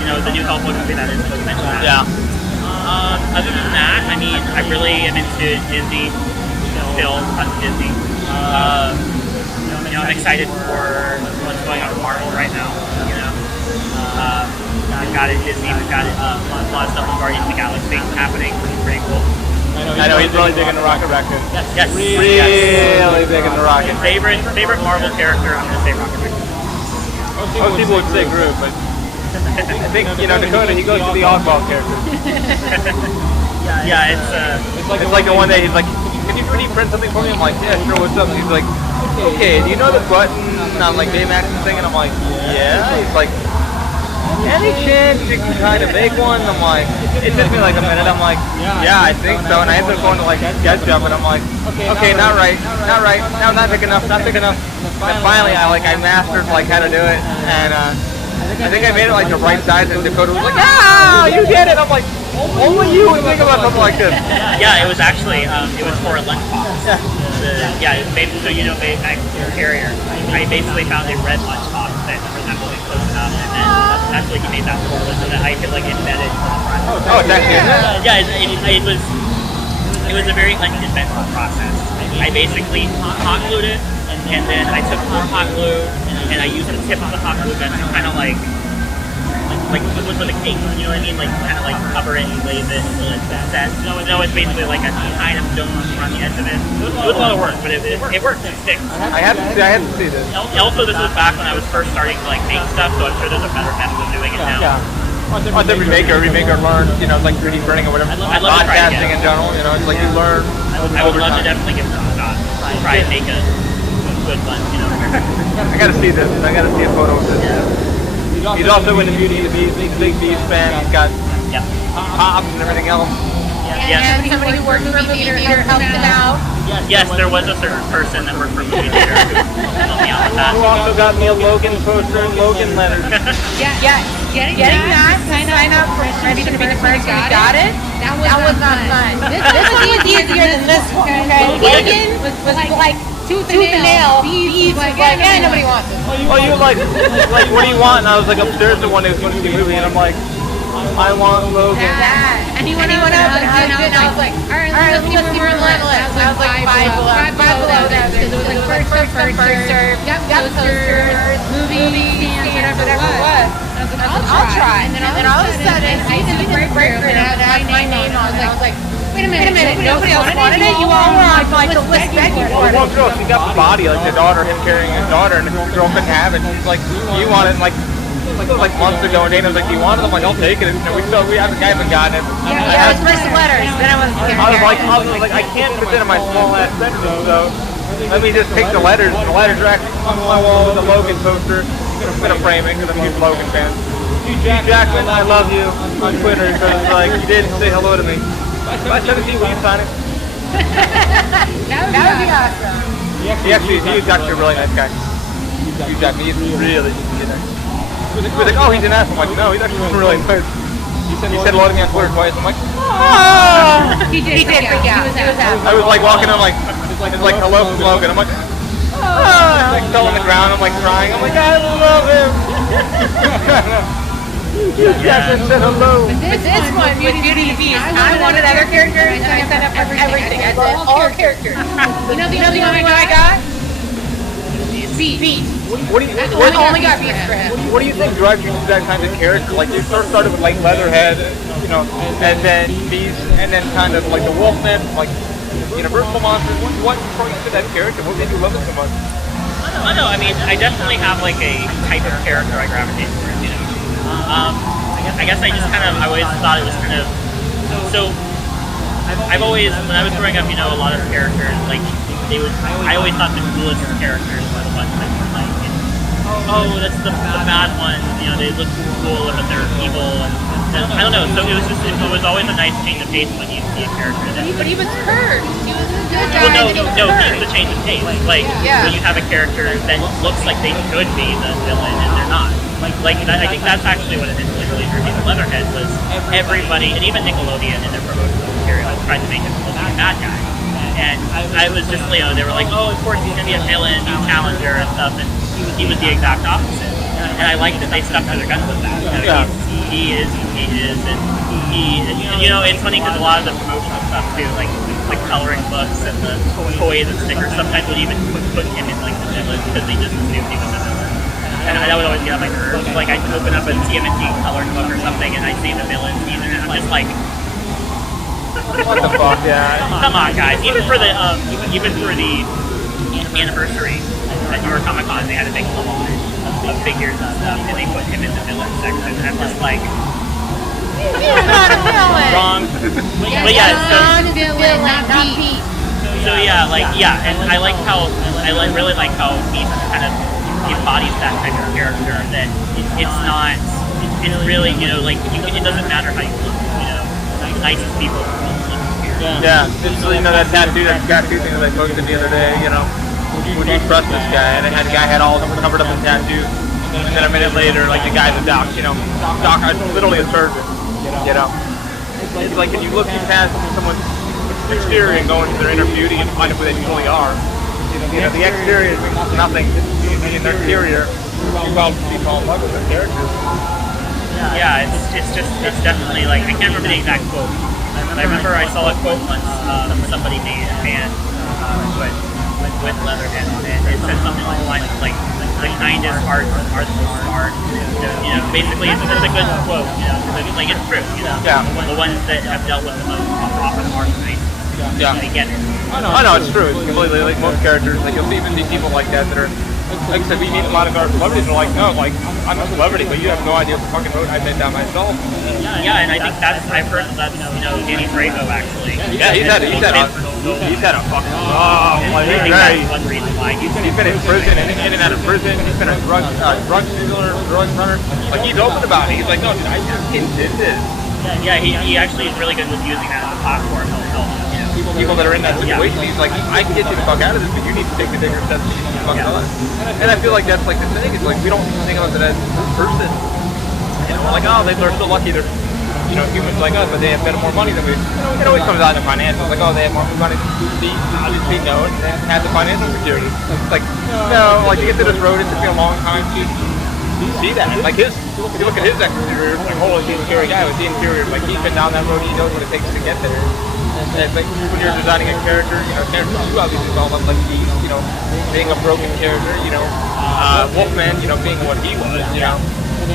you know the new Hellboy movie that is supposed to mention that. Yeah. Other than that, I mean, I really am into Disney still, tons of Disney. You know, I'm excited for what's going on with Marvel right now. You know, we've got it Disney, we've got it, a lot of stuff with Guardians of the Galaxy happening, which is pretty cool. I know he's really big into Rocket Raccoon. Yes, Really big into Rocket. Favorite Marvel character? I'm gonna say Rocket Raccoon. Most people would say Groot, but I think you know Dakota. He goes to the oddball character. Yeah, It's like the one day he's like, can you 3D print something for me? I'm like, yeah, sure. What's up? And he's like, okay, do you know the button on like Baymax and thing? And I'm like, yeah. He's like, any chance you can kind of make one? I'm like, it took me like a minute. I'm like, yeah, I think so. And I ended up going to like SketchUp, and I'm like, okay, not right, no, not thick enough. And finally, I mastered like how to do it, and I think I made it like the right size, and Dakota was like, ah, you did it. I'm like, only you would think about something like this. Yeah, it was actually, it was for a lunchbox. So you know, my carrier, I basically found a red lunchbox that resembled it close enough, and then that's what he made that for, so that I could like embed it into the front. Oh, it's actually in there? Yeah, it was a very unconventional process. I basically hot glued it, and then I took more hot glue, and I used the tip of the hot glue gun to kind of like with a cake, you know what I mean? Like kind of like cover it and glaze it until it's set. No, it's basically like a kind of dome around the edge of it. It was a lot of work, but it works. It sticks. I have to see this. Also, this was back when I was first starting to like make stuff, so I'm sure there's a better method of doing it now. Yeah. Once every remaker learns, you know, like 3D printing or whatever. I'd love to try it Podcasting in again. general, you know, it's like you learn. I would love to definitely give it a shot. Try and make a good one, you know. I gotta see this. I gotta see a photo of this. He's also in the Beauty and the Beast, big Beast fan. He's got pops and everything else. Yes. And somebody who works for a movie theater helped him out. Yes, there was a certain person that worked for a movie theater who helped me out with that. Who also got me a Logan poster and Logan letters. Getting that, sign up for Ready to Be the First we got it. That was not fun. This was easier than this one. Logan was like tooth and nail. Beads was like, nobody wants it. Well, you like, what do you want? And I was like upstairs the one day was going to see the movie, and I'm like, I want Logan. And he went up and I was like, all right, let's see what's more on the list. I was like, five below that, because it was like first serve, posters, movie stands, whatever it was. I'll try. And then all of a sudden, I see the break room, and it had my name on it. I was like, wait a minute, nobody else wanted it? You all were on like the list begging for it. Well, girl, she got the body, like the daughter, him carrying his daughter, and the girl couldn't have it. She's like, you want it, and like months ago, and Dana was like, do you want it? I'm like, I'll take it. And, you know, we haven't gotten it. Yeah, it was first letters, then I was like, I can't fit it in my small ass bedroom, so let me just take the letters, and the letters are actually on my wall with a Logan poster. I'm gonna frame it, because I'm a huge Logan fan. Hugh Jackman, I love you on Twitter, because like, you didn't say hello to me. If I send it to you, will you sign it? That would be awesome. He's actually a really nice guy. Hugh Jackman, he's really nice. He was like, oh, he's an ass. I'm like, no, he's actually really nice. He said hello to me on Twitter twice. I'm like, oh! He did freak out. He was happy. I was like walking, I'm like, it's like hello from Logan. I'm like, oh! Like fell on the ground. I'm like crying. I'm like, I love him. Hugh Jackman said hello. But this one, Beauty and the Beast, I wanted other characters, and I signed up for everything. I said all characters. You know the only one I got? Beast. What do you only got Beast for him. What do you think drives you to that kind of character? Like you first started with like Leatherhead, you know, and then Beast, and then kind of like the Wolfman, like Universal monsters. What brought you to that character? What made you love it so much? I don't know. I mean, I definitely have like a type of character I gravitate towards. You know, I guess I just kind of I always thought it was kind of so. I've always when I was growing up, you know, a lot of characters like I always thought the coolest characters were the ones that were like, oh, that's the bad ones. You know, they look cool, but they're evil. And I don't know. So it was always a nice change of pace when you see a character. But he was cursed. He was a good guy. Well, no, he's the change of pace. Like when you have a character that looks like they should be the villain and they're not. Like I think that's actually what initially really drew me to Leatherhead was everybody, and even Nickelodeon in their promotional material tried to make him look like a bad guy. And I was just, you know, they were like, oh, of course he's gonna be a villain, he's challenger and stuff, and he was the exact opposite. And I like that they stuck to their guns with that. You know, he is, and you know, it's funny because a lot of the promotional stuff too, like the coloring books and the toys and stickers, sometimes would even put him in like the villain because they just assumed he was a villain. And that would always get on my nerves. Like I'd open up a TMNT coloring book or something, and I'd see the villain season, and I'm just like, what the fuck, yeah. Come on, guys. Even for the anniversary at New York Comic Con, they had a big collage of figures and stuff, and they put him in the villain section. And I'm just like, he's not a villain. Wrong. But yeah, villain, not Pete. So yeah, and I really like how he kind of embodies that type of character. That it's not it's really, you know, like, it doesn't matter how you look, you know, nicest people will look here. Yeah, it's, you know, that tattoo thing that I spoke to the other day, you know, would you trust this guy? And the guy had all covered up in tattoos. And then a minute later, like, the guy's a doc, you know. Doc, I'm literally a surgeon, you know. Like, if you look past someone's exterior and go into their inner beauty and find out who they truly are, you know, the exterior means nothing. The interior, you probably fall in love with their characters. Yeah, it's definitely like, I can't remember the exact quote. I remember I saw a quote once somebody made a band with Leatherhead on it. It said something along the lines of like the kindest hearts are the most smart. You know, basically it's a good quote. You know, like it's true. You know, the ones that have dealt with the most often are the nice. Yeah, they get it. I know it's true. It's completely like most characters. Like you'll even see people like that are. Like I said, we meet a lot of our celebrities and are like, no, like, I'm a celebrity, but you have no idea what the fucking road I've been down myself. Yeah, and I think I've heard that's, you know, Danny Trejo actually. Yeah, he's had a fucking, I think that's one reason why he's been in prison, in and out of prison, he's been a drug dealer, drug runner. Like, he's open about it. He's like, no, dude, I just did this. Yeah, he actually is really good with using that as a platform to help people that are in that situation. He's like, I can get you the fuck out of this, but you need to take the bigger steps to get the fuck out. And I feel like that's like the thing. It's like we don't think of it as a person. You know, like, oh, they're so lucky. They're, you know, humans like us, but they have better more money than we. You know, it always comes out in financials. Like, oh, they have more money than we. Obviously, no, and they have the financial security. It's like, no, like to get to this road, it took me a long time to see that. Like if you look at his exterior, like, holy, he's a scary guy with the interior. Like he's been down that road, he knows what it takes to get there. And like when you're designing a character, you know, characters you obviously saw him like he, you know, being a broken character, you know, Wolfman, you know, being what he was, you know.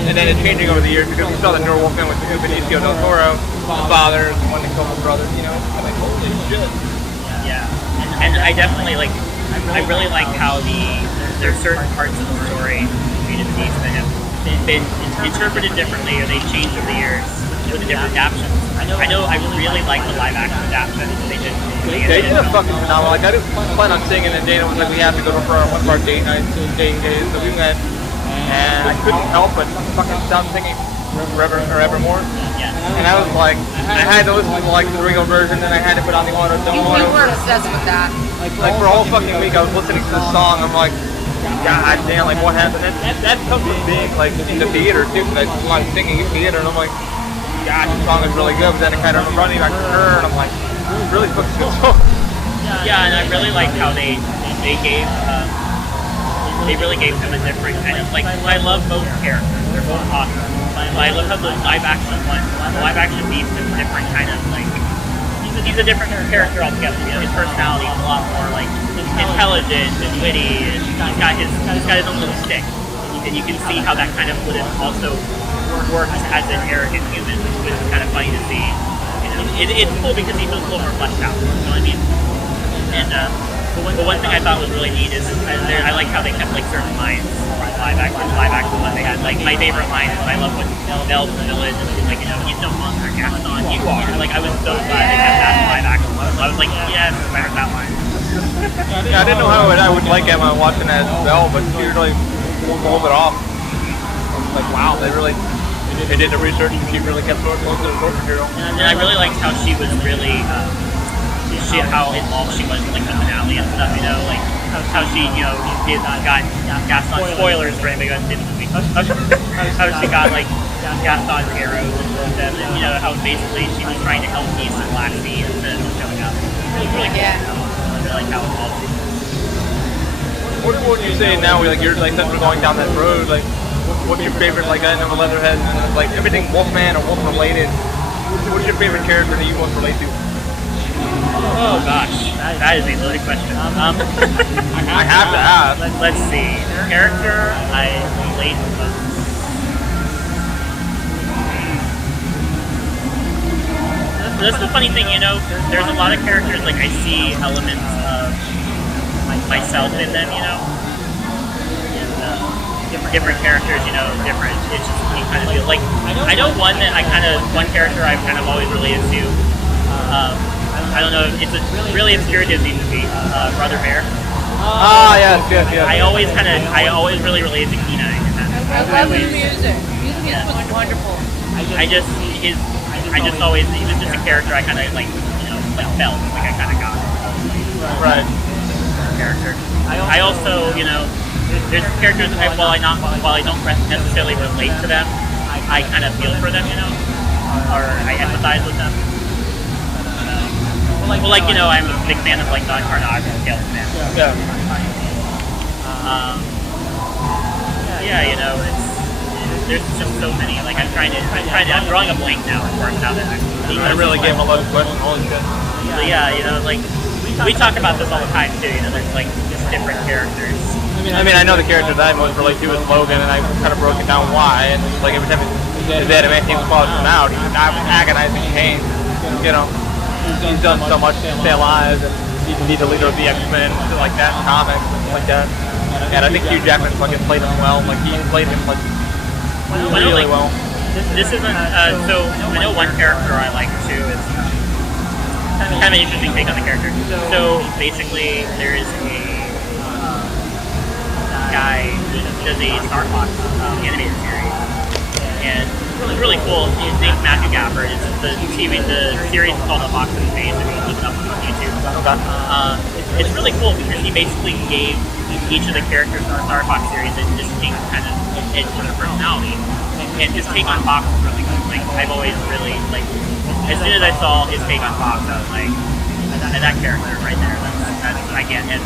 And then it's changing over the years because we saw the newer Wolfman with Benicio del Toro, the father, the one that killed his brother, you know. I'm like, holy shit. Yeah, and I definitely like. I really like how there's certain parts of the story between the piece that have been interpreted differently or they've changed over the years with the different adaptations. I know I really like the live action adaptation they did. They did a fucking phenomenal. Like I didn't plan on singing, and Dana was like, we have to go to one of our date nights, dating days. So we went, and I couldn't help but fucking stop singing Evermore. Yeah. And I was like, I had to listen to like the Ringo version, and I had to put on the auto. You were obsessed with that. Like for a whole fucking week, I was listening to this song. I'm like, God damn, like what happened? That comes from being like in the theater too. Because I was singing in theater, and I'm like, gosh, the song is really good. But then it kind of running back to her, and I'm like, really fucking good song. Yeah, and I really liked how they gave really gave him a different kind of like. I love both characters; they're both awesome. I love how the live action Beast is a different kind of like. He's a different character altogether. You know, his personality is a lot more like intelligent and witty. And he's got his own little stick, and you can see how that kind of would have also worked as an arrogant human, which is kind of funny to see. You know, it's cool because he feels a little more fleshed out. You know what I mean? And the one thing I thought was really neat is I like how they kept like certain lines from live action one they had. Like my favorite line is I love when Nell's in the village and he's like, you know, he's no monster, Gaston, you are. Like I was so glad they kept that live action one. So I was like, yes, I heard that line. Yeah, I didn't know how I would like Emma watching as Belle, but she really pulled it off. I was like, wow, they did the research and she really kept going close to the source material. And I really liked how she was really how involved she was with like the finale and stuff, you know, like how she, you know, got Gaston spoilers for anybody who hasn't seen the movie. How she got like Gaston's arrows and them, and you know how basically she was trying to help East and Black Sea instead of showing up. It was really cool. I really like how involved she was. What would you say now? Like you're like since we're going down that road, like what's your favorite like I know Leatherhead and like everything Wolfman or Wolf related? What's your favorite character that you most relate to? Oh gosh, that is a loaded question. I have to ask. Let's see. Character I relate the most. That's the funny thing, you know. There's a lot of characters like I see elements of myself in them, you know. And, different characters, you know, different. It's just you kind of feel like I know one character I've kind of always related to. I don't know. It's a really obscure Disney movie, Brother Bear. Yes. I always really related to Kenai in that movie. I love the music. Music is wonderful. I just always, he was just a character I kind of like, felt like I kind of got. Right. Character. I also, there's characters that while I don't necessarily relate to them, I kind of feel for them, or I empathize with them. I'm a big fan of like non-carnage and Tales of Man. There's just so many. Like I'm drawing a blank now, of course, now that I really gave him a lot of questions. Holy shit. So yeah, we talk about this all the time too. There's like just different characters. I mean, I know the character that I most relate to is Logan, and I kind of broke it down why. And like every time his animation was calling out, he's agonizing pain. He's done so much to stay alive, and he's the leader of the X-Men, like that in comics, and like that. And I think Hugh Jackman fucking played him well. Like he played him like really well. This isn't. So I know one character I like too is kind of an interesting take on the character. So basically, there is a guy who does a Star Fox animated series, and it's really cool. His name's Matthew Gafford. It's the series is called The Fox in Space. If you look it up on YouTube. It's really cool because he basically gave each of the characters in the Star Fox series a distinct kind of edge to their personality, and his take on Fox is really good. Like I've always really as soon as I saw his take on Fox, I was like, that character right there. That's I get him.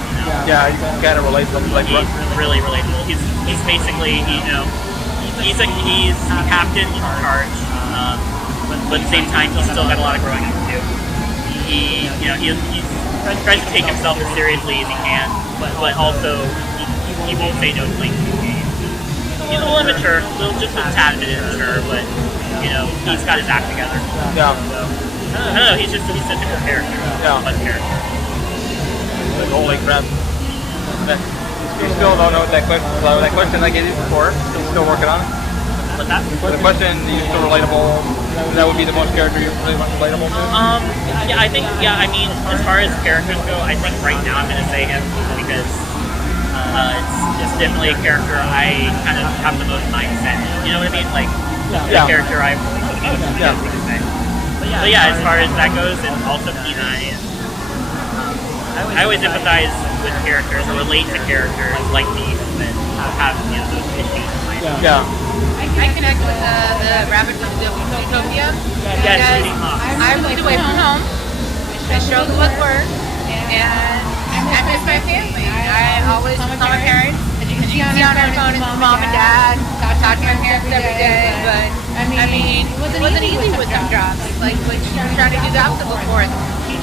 Yeah, he's kind of relatable. He's really relatable. He's basically he's the captain, he's in charge, but at the same time he's still got a lot of growing up to do. He tries to take himself as seriously as he can, but also he won't say no to playing games. He's a little immature, just a tad bit immature, but he's got his act together. Yeah. So, I don't know. He's such a cool character. Yeah. Fun character. Like, holy crap. You still don't know what that question is. That question I gave you before, you're still working on it? What's that? The question, you're still relatable, that would be the most character you're really relatable to? I think, I mean, as far as characters go, I think right now I'm going to say him because it's definitely a character I kind of have the most mindset. You know what I mean? Like, the character I say. But yeah, as far as that goes, and also Kenai, I always empathize with characters or relate to characters like these that have those issues in life. Yeah. I connect with the rabbit with Utopia. Yes, I lived away from home. I struggle with work, and I miss my family. I always saw my parents. As you can see on our phone, it's mom and dad. Talk to my parents every day, but I mean, it wasn't easy with some jobs. Like when she was trying to do the obstacle course,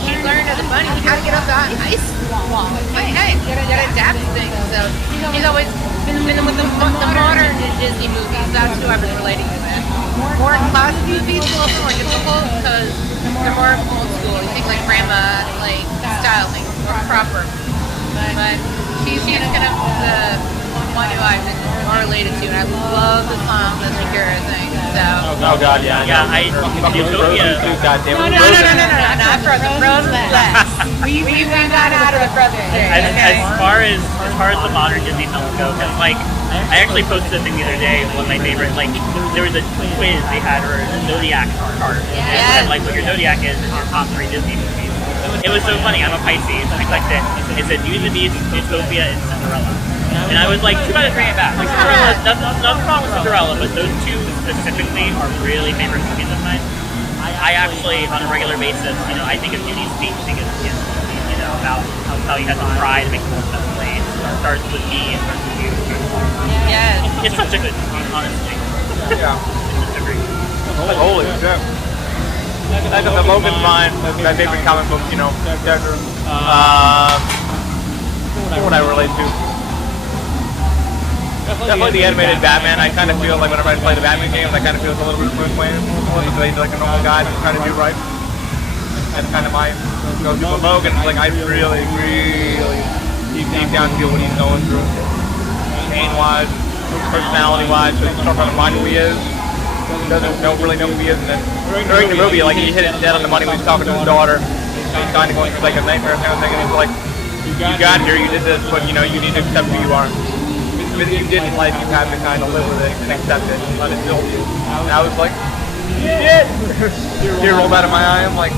she learned as a bunny how to get up the ice wall. Like, hey, you gotta adapt to things. So she's always been with the modern Disney movies. That's who I've been relating to. More classic movies, a little more difficult because they're more old school. You think like grandma, like style, like more proper. But she's kind of the one who I've been more related to, and I love the song that Shakira sings. So. Oh god, yeah. Utopia. No, not Frozen. We got out of the Frozen thing. As far as the modern Disney films go, because like I actually posted a thing the other day. One of my favorite, like there was a quiz they had, or a zodiac chart, and it said like what your zodiac is and your top 3 Disney movies. It was so funny. I'm a Pisces. I clicked it. It said Beauty and the Beast, Utopia, and Cinderella. And I was like, too bad to bring it back. Like Cinderella, nothing wrong with Cinderella, but those two specifically are really favorite movies of mine. I actually, on a regular basis, I think of Beauty and the Beast because about how you have to try to make the most of the place. It starts with me and starts with you. Yes. It's such a good movie, honestly. Yeah. It's just a great movie. Holy shit. That's the Logan's mine, my favorite comic book, character. What would I relate to? Definitely the animated Batman. I kind of feel like whenever I play the Batman games, I kind of feel it's a little bit Bruce Wayne. He's like a normal guy just trying to do right. That's kind of my go-to. But Logan, like I really deep down feel what he's going through. Pain-wise, personality-wise, so he's talking about the mind who he is. He doesn't really know who he is, and then during the movie, like he hit it dead on the money when he's talking to his daughter. He's kind of going through like a nightmare kind of thing, and he's like, you got here, you did this, but you need to accept who you are. everything you did in life, you have to kind of live with it and accept it and let it build you. And I was like, shit! Tear rolled out of my eye. I'm like,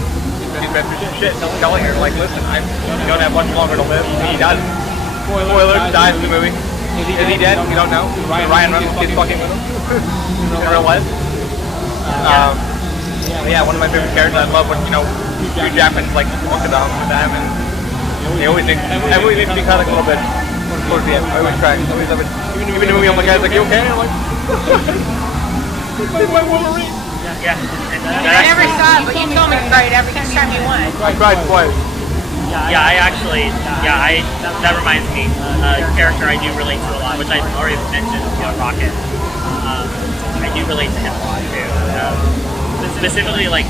he's been through some shit. Telling her, like, listen, I don't have much longer to live. He does. Spoiler, dies in the movie. Is he dead? We don't know. Ryan Reynolds kid fucking with him in real life. Yeah, one of my favorite characters. I love when Hugh Jackman's like talking about with them, and they always makes me kind of a little bit towards the end. I always cry. I always love it. Even in the movie, I'm like, guys, like, you okay? I'm like, my Wolverine. Yeah. I never saw it, but you told me to cry every time you went. I cried twice. Yeah, that reminds me, a character I do relate to a lot, which I've already mentioned, Rocket. I do relate to him a lot too. Specifically, like,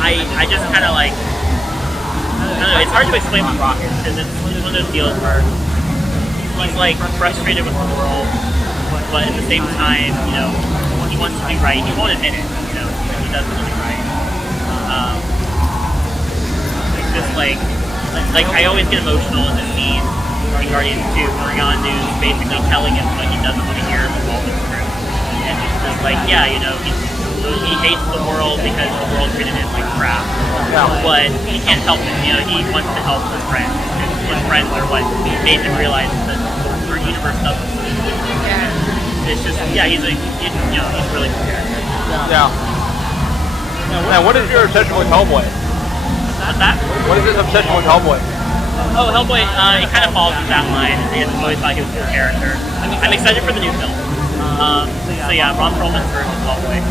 I just kind of like, I don't know, it's hard to explain with Rocket, because it's one of those deals where he's like frustrated with the world, but at the same time, he wants to do right. He won't admit it, but he does want to do right. Like I always get emotional in the scene in Guardians 2 where Yondu's basically telling him what he doesn't want to hear from all this truth. And it's just like, he hates the world because the world treated him like crap. But he can't help it, he wants to help his friends. His friends are what made him realize that the universe doesn't. It's just, he's really good character. Yeah. Now, what is your obsession with Hellboy? What's that? What is this obsession with Hellboy? Oh, Hellboy, it kind of falls in that line. I always thought he was a good character. I'm excited for the new film. Ron Perlman's version of Hellboy.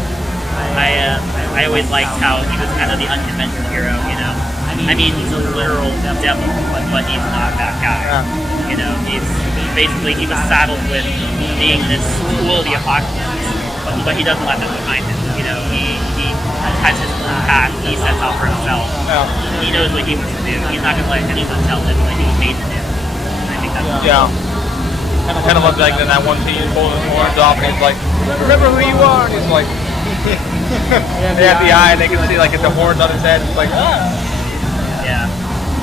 I always liked how he was kind of the unconventional hero, I mean, he's a literal devil, but he's not that guy. He's basically, he was saddled with being this tool of the apocalypse, but he doesn't let that behind him. He has his own path he sets out for himself. He knows what he wants to do. He's not going to let anyone tell him what he's made to do. And I think that's I kind of love like in that one scene, he's pulling his horns off, and he's like, remember who you are? And he's like, they have the eye, and they can see like the horns on his head. It's like, Yeah.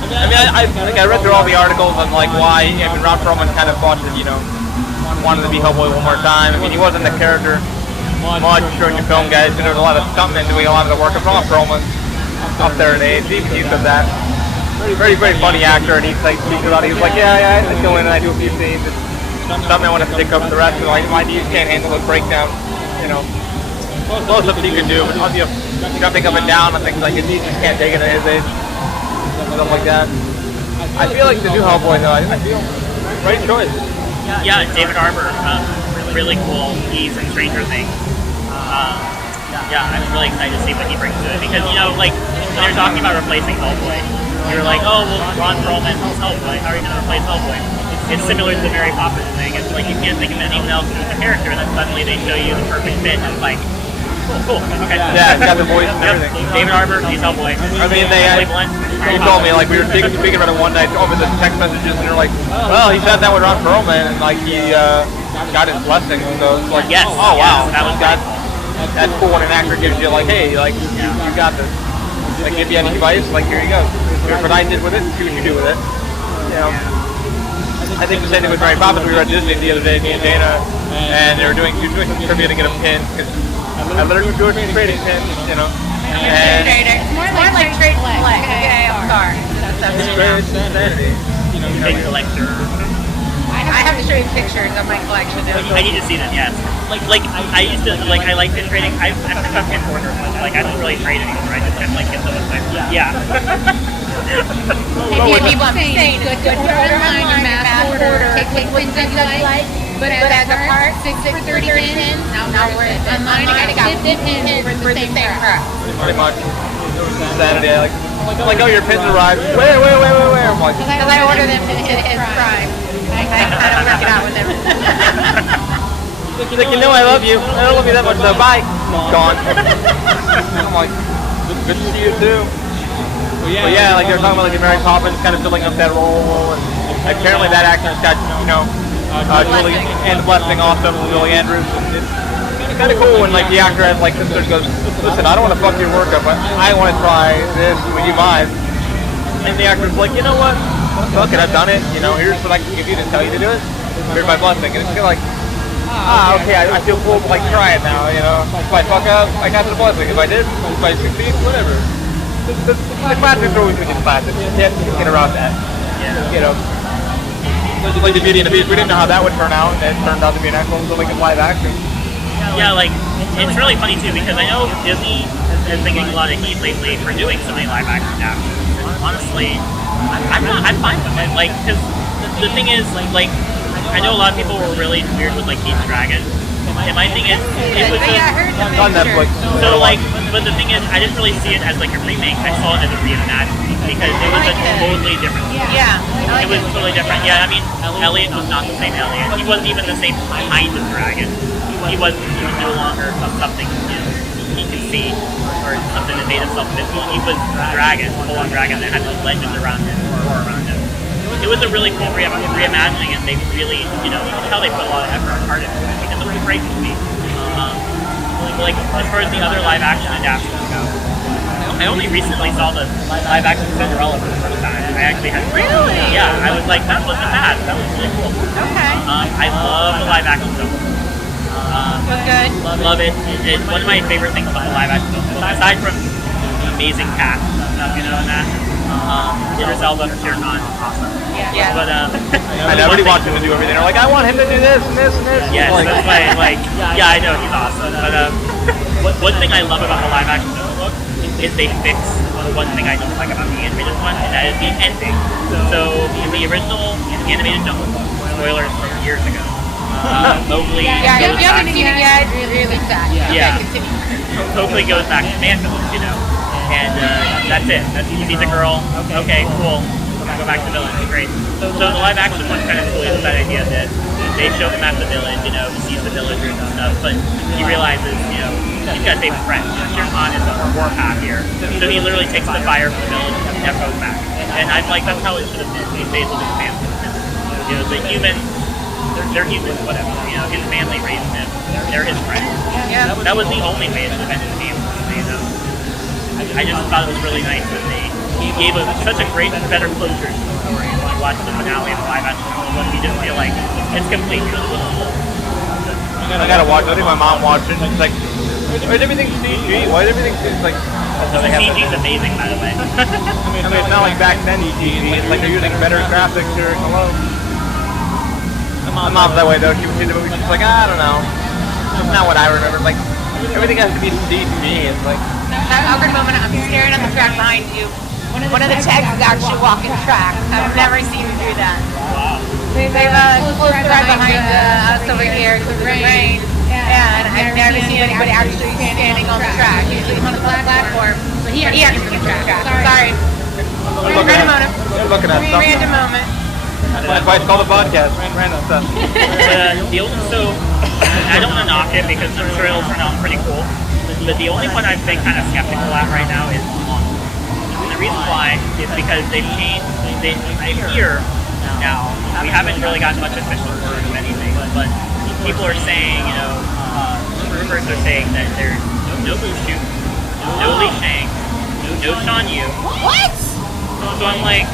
I mean, I read through all the articles on like why. Ron Perlman kind of thought that wanted to be Hellboy one more time. I mean, he wasn't the character much during the film, guys. There was a lot of stuntmen doing a lot of the work of Ron Perlman up there in age. He used of that. Very, very funny actor, and he's like speaking about it. He was like, I go in and I do a few scenes. Stuntmen want to pick up the rest, and like, why do you can't handle the breakdown? Most of it he could do, but jumping up and down on things like he just can't take it at his age. Stuff like that. I feel like the new Hellboy, though, I feel right choice. Yeah, David Harbour, really cool. He's from Stranger Things. I'm really excited to see what he brings to it because like when you're talking about replacing Hellboy, you're like, oh well, Ron Perlman is Hellboy. How are you going to replace Hellboy? It's similar to the Mary Poppins thing. It's like you can't think of anyone else who's the character, and then suddenly they show you the perfect fit, and it's like, cool. Okay. Yeah, it's got the voice and everything. David Harbour, he's Hellboy. I mean, you told me like we were speaking about it one night over the text messages, and you're like, well, he said that with Ron Perlman, and like he got his blessing. So it's like, yes, oh wow, that was that's cool when an actor gives you like, hey, like you got this. Like give you any advice, like here you go. Here's what I did with it. See what you do with it. I think the same thing with Mary Poppins. We were at Disney the other day, me and Dana, and they were doing some trivia to get a pin. I literally do a trading pin, And It's more like trade flex. Sorry. That's insanity. Big collector. I have to show you pictures of my collection. I need to see them. Yes. Like I used to like I like pin trading. I'm kind of a pin hoarder. Like I don't really trade anymore. I just kind of like get them with my People I'm saying good online, your mass order, take wins that you like. But as a part, 6 for 30 pins. Now we're online. I got 50 pins for the same price. Pretty much. Insanity. I'm like, oh, your pins arrived. Where? I'm like, because I order them to hit Prime. I don't work it out with them. He's like, I love you. I don't love you that much, though. Bye. Gone. I'm like, good to see you too. But yeah, like they were talking about like the Mary Poppins kind of filling up that role, and apparently that actor's got Julie and the blessing also from Julie Andrews. It's kind of cool when like the actor has like sisters goes, listen, I don't want to fuck your work up, but I want to try this. Would you mind? And the actor's like, you know what? Fuck it, I've done it. Here's what I can give you to tell you to do it. heard my blessing, and it's kind of like, okay, I feel cool to like try it now, you know. If I fuck up, I got the blessing. If I did, if I succeed, whatever. The classics are always going to be the classics. You can't get around that. Yeah. You know. Like the Beauty and the Beast, we didn't know how that would turn out, and it turned out to be an excellent, so like a live action. Yeah, like, it's really funny too, because I know Disney has been getting a lot of heat lately for doing so many live action adaptations. And honestly, I'm fine with it. Like, because the thing is, like, I know a lot of people were really weird with, like, Pete's Dragon. And my thing is, it was just... on Netflix. So, like, but the thing is, I didn't really see it as, like, a remake. I saw it as a reimagining, because it was a totally different story. Yeah. It was totally different. Yeah, I mean, Elliot was not the same Elliot. He wasn't even the same kind of dragon. He was no longer something he could see, or something that made himself visible. He was a dragon, a full-on dragon that had legends around him, or around him. It was a really cool reimagining, and they really, you know, you can tell they put a lot of effort and heart into it, because it was a great movie. Like, as far as the other live-action adaptations go, I only recently saw the live-action Cinderella for the first time. I actually had... Really? Yeah, I was like, that wasn't bad. That was really cool. Okay. I love the live-action film. Was good. Love it. It's one of my favorite things about the live-action film. Aside from the amazing cast, you know, and that. Idris Elba for Shere Khan, awesome. Yeah. But And everybody wants him to do everything. They're like, I want him to do this and this and this. yes, Like, that's why, like, yeah, I know he's awesome. But one thing I love about the live-action film is they fix the one thing I don't like about the animated one, and that is the ending. So in the original animated film, spoilers from years ago, Mowgli. Yeah, if you haven't seen it yet, it's really sad. Yeah. Continue. Mowgli goes back to manhood, you know, and that's it. He sees a girl. Okay, cool. Go back to the village. Great. So the live action one kind of toys with that idea that they show him at the village, you know, he sees the villagers and stuff, but he realizes, you know, he's got to save his friends. Shere Khan is a warpath here, so he literally takes the fire from the village and never goes back. And I'm like, that's how it should have been. He stays with his family. You know, the humans, they're humans, whatever. You know, his family raised him. They're his friends. Yeah. That was the only way it should have been to be able to say them. I just thought it was really nice that they gave us such a great, better closure to the story. When you watch the finale of the live action film, you just feel like it's complete. I gotta watch it. I think my mom watched it. It's like, why is everything CG? Why is everything like? The CG is amazing, by the way. I mean, it's not like back then CG. It's like they're using better graphics here. Hello. My mom's that way though. She would see the movie. She's like, I don't know. It's not what I remember. Like everything has to be CG. It's like. That awkward moment, I'm staring at the track behind you. One of the techs is actually walking track. I've never seen him do that. They've closed the right behind us over here because of the rain. And I've never seen anybody actually standing on the track. Usually he's on the platform, but he actually on the track. Sorry. Random moment. Looking at stuff. Random moment. That's why it's called a podcast. Random stuff. So I don't want to knock it because the trails turn out pretty cool. But the only one I've been kind of skeptical at right now is Mulan. And the reason why is because they've changed. I hear now, we haven't really gotten much official word of anything, but people are saying, you know, rumors are saying that there's no Mushu, no Li Shang, no Shan Yu. What? So I'm like,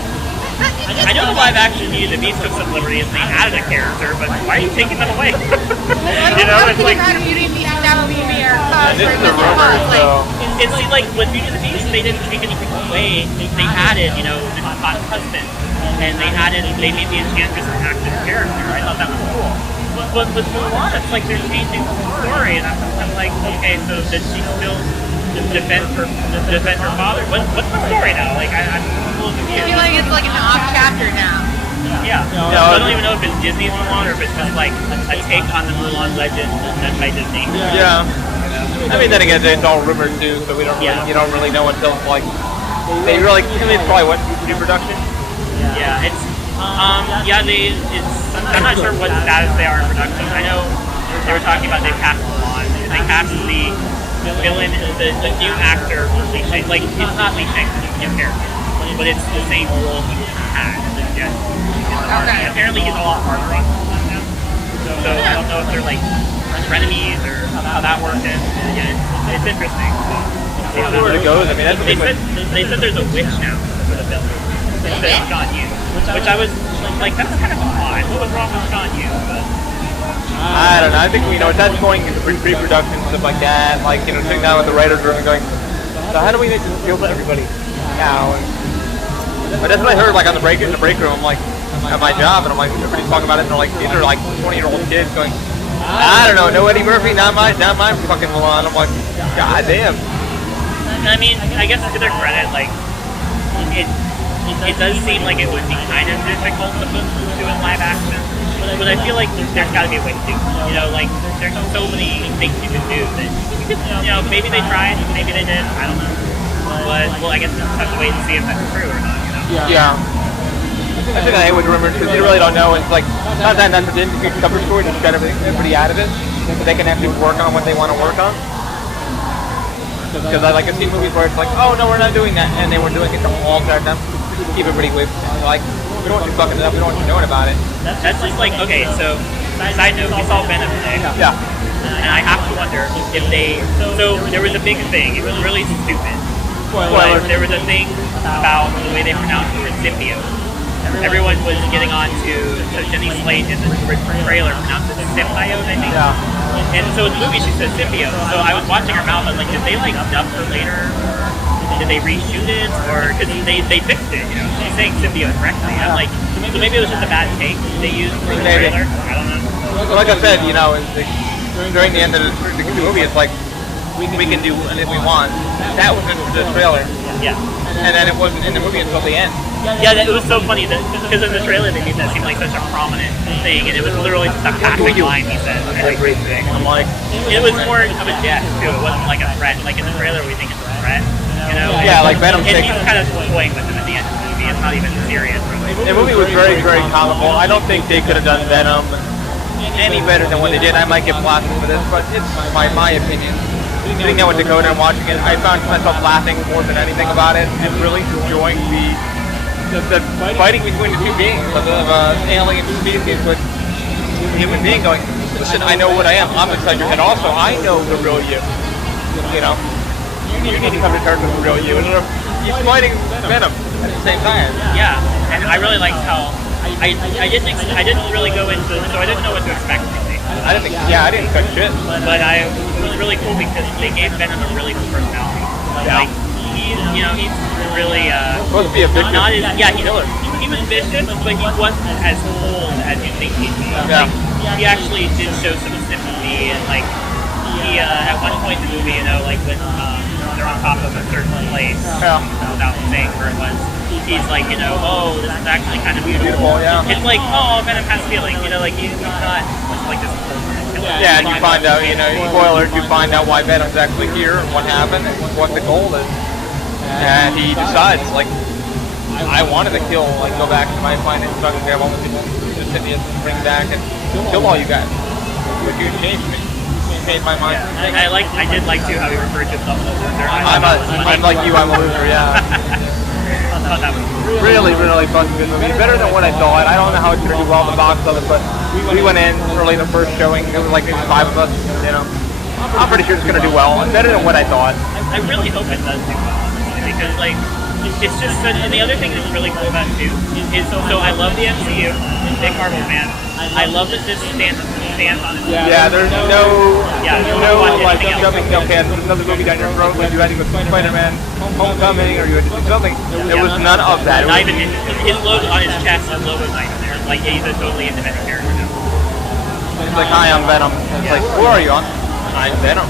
I know the live action Beauty and the Beast took some liberties and they added a character, but why are you taking them away? You know, it's like. This is a rumor, so. It's like with Beauty and the Beast, they didn't take anything away. They added, you know, the hot husband, and they made the Enchantress an active character. I thought that was cool. But with Mulan, it's like they're changing the story, and I'm like, okay, so does she still defend her father? What's the story now? Like, I'm a little confused. I feel like it's like an off chapter now. Yeah. So I don't even know if it's Disney's Mulan or if it's just like a take on the Mulan legend that's by Disney. Yeah. I mean, then again, it's all rumored too, so we don't really, you don't really know until like they really. I mean, it's probably what new production. Yeah, it's I'm not sure what status they are in production. I know they were talking about they cast Mulan. They cast the villain, the new actor, Li Shang. Like it's not Li Shang, it's a new character, but it's the same role he had. Yes. Okay. Apparently he's a lot harder on now. So I don't know if they're like frenemies or how that works. And yeah, it's interesting. We'll see where it goes. I mean, that's they said there's a witch now for the film. instead of John Yu, which I was like, that's kind of odd. What was wrong with John Yu? But I don't know. I think at that point in pre-production and stuff like that, like sitting down with the writers room and going, so how do we make this appeal to everybody now? But that's what I heard like in the break room. I'm like at my job, and I'm like everybody's talking about it, and they're like these are like 20-year-old kids going, I don't know, no Eddie Murphy, not my fucking Milan. I'm like, god damn. I mean, I guess to their credit, like it does seem like it would be kind of difficult to do in live action. But I feel like there's got to be a way to do it. Like, there's so many things you can do that, maybe they tried, maybe they did, I don't know. But, well, I guess we'll just have to wait and see if that's true or not, Yeah. I think I would remember, because you really don't know. It's like, not that that's an industry cover story, just got everybody out of it, so they can actually work on what they want to work on. Because I like to see movies where it's like, oh, no, we're not doing that, and they were doing it the whole entire time. Keep everybody away from it. Like, we don't want you fucking it up, we don't want you knowing about it. That's just like, okay, so, side note, we saw Venom today. Yeah. And I have to wonder if so there was a big thing, it was really stupid. But there was a thing about the way they pronounced the word symbiote. Everyone was getting on to, so Jenny Slate in the trailer pronounced it symbiote, I think. Yeah. And so in the movie she said symbiote. So I was watching her mouth, I was like, did they like dub her later? Did they reshoot it? Or, because they fixed it, she's saying symbiote correctly. I'm like, so maybe it was just a bad take they used for the trailer? I don't know. Well, like I said, during the end of the movie, it's like, we can do anything we want. That was in the trailer. Yeah. And then it wasn't in the movie until the end. Yeah, it was so funny because in the trailer they made that seem like such a prominent thing, and it was literally just a passing line he said. What a great thing. I'm like, it was more of a jest too. It wasn't like a threat. Like in the trailer, we think it's a threat. Yeah, like Venom. And he's kind of toying with him at the end of the movie. It's not even serious. Really. The movie was very, very comical. I don't think they could have done Venom any better than what they did. I might get blasted for this, but it's my opinion. Sitting there with Dakota and watching it, I found myself laughing more than anything about it, and really enjoying the fighting between the two beings of alien species with a human being going, listen, I know what I am. I'm inside your head also. I know the real you. You need to come to terms with the real you. And he's fighting Venom at the same time. Yeah, and I really liked how I didn't really go into, so I didn't know what to expect really. I didn't expect shit. But it was really cool because they gave Venom a really cool personality. Like, he's really supposed to be a vicious killer. He was vicious, but he wasn't as cold as you think he'd be. Yeah. Like, he actually did show some sympathy, and like he at one point in the movie, like when they're on top of a certain place, without saying where it was, he's like, oh, this is actually kind of beautiful. Yeah. It's like, oh, Venom has feelings, like he's not like this. Yeah, and you find out, spoilers, you find out why Venom's actually here and what happened and what the goal is. And he decides, like, I wanted to kill, like, go back to my planet and try to grab all the Scythians and bring back and kill all you guys. But you changed me. You changed my mind. Yeah, I did like, too, how he referred to himself as a loser. I'm like you, I'm a loser, yeah. I thought that was really, really fun, good movie. Better than what I thought. I don't know how it's going to do well in the box office, but we went in early in the first showing. There was like maybe 5 of us, I'm pretty sure it's going to do well. Better than what I thought. I really hope it does do well, because like it's just such, and the other thing that's really cool about it too is so I love the MCU, big Marvel fan. I love that this stands on it. Yeah, there's no like shoving another movie down your throat like you had to go Spider-Man Homecoming or you had to do something. There was none of that. Not even his logo on his chest, his logo's not even there. Like he's a totally independent character now. It's like, hi, I'm Venom. It's like, who are you? I'm Venom.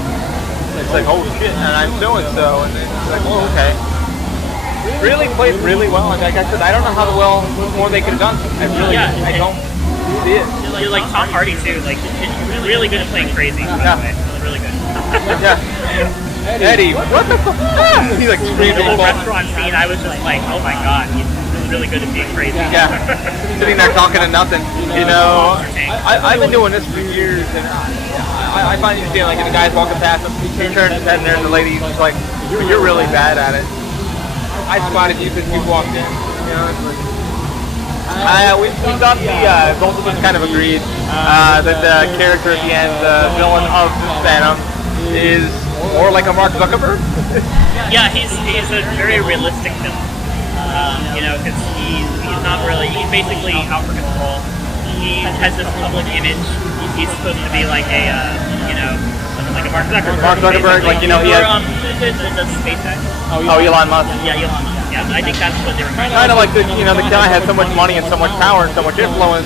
It's like, oh shit, and I'm so and so, and it's like, oh okay. Really played really well, and like I said, I don't know how well more they could have done. I don't see it. You're like Tom Hardy too, like he's really good at playing crazy. By the way, really good. Yeah. Eddie, what the fuck? He's like screaming. The whole restaurant scene, I was just like, oh my god, he's really good at being crazy. Yeah. Sitting there talking to nothing. I've been doing this for years, and I find you seeing like the guys walking past him, he turns his head and there's a lady who's like, you're really bad at it. I spotted you because you walked in. We thought both of us kind of agreed that the character at the end, the villain of Venom, is more like a Mark Zuckerberg. Yeah, he's a very realistic villain. Because he's not really, he's basically out for control. He has this public image. He's supposed to be like a, like a Mark Zuckerberg. Mark Zuckerberg, basically. like, he has... The SpaceX. Oh, Elon Musk. Yeah, Elon Musk. Yeah, I think that's what they were trying to Kind of like the guy has so much money and so much power and so much influence,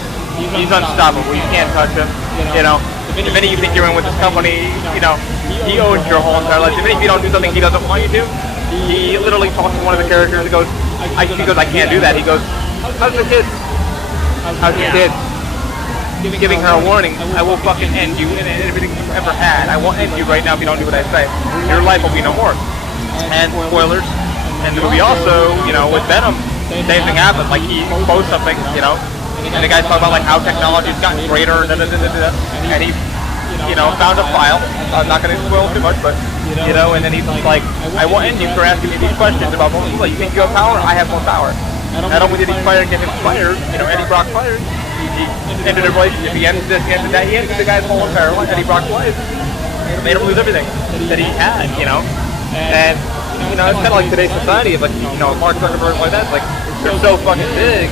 he's unstoppable. You can't touch him. The minute you think you're in with this company, he owns your whole entire life. The minute you don't do something he doesn't want you to, he literally talks to one of the characters and goes, I can't do that. He goes, how's the kid? How's the kid? Giving her a warning, I will fucking end you and everything you've ever had. I will end you right now if you don't do what I say. Your life will be no more. And spoilers. And the movie also, with Venom, same thing happened. Like, he posed something, and the guy's talking about, like, how technology's gotten greater, and he, found a file. I'm not going to spoil too much, but, and then he's like, I will end you for asking me these questions about, well, you think you have power? I have more power. Not only did he get him fired, Eddie Brock fired, he ended a relationship, he ended this, he ended that, he ended the guy's whole entire life, Eddie Brock's life. Made him lose everything that he had, And, it's kind of like today's society of, like, Mark Zuckerberg like that, like, they're so fucking big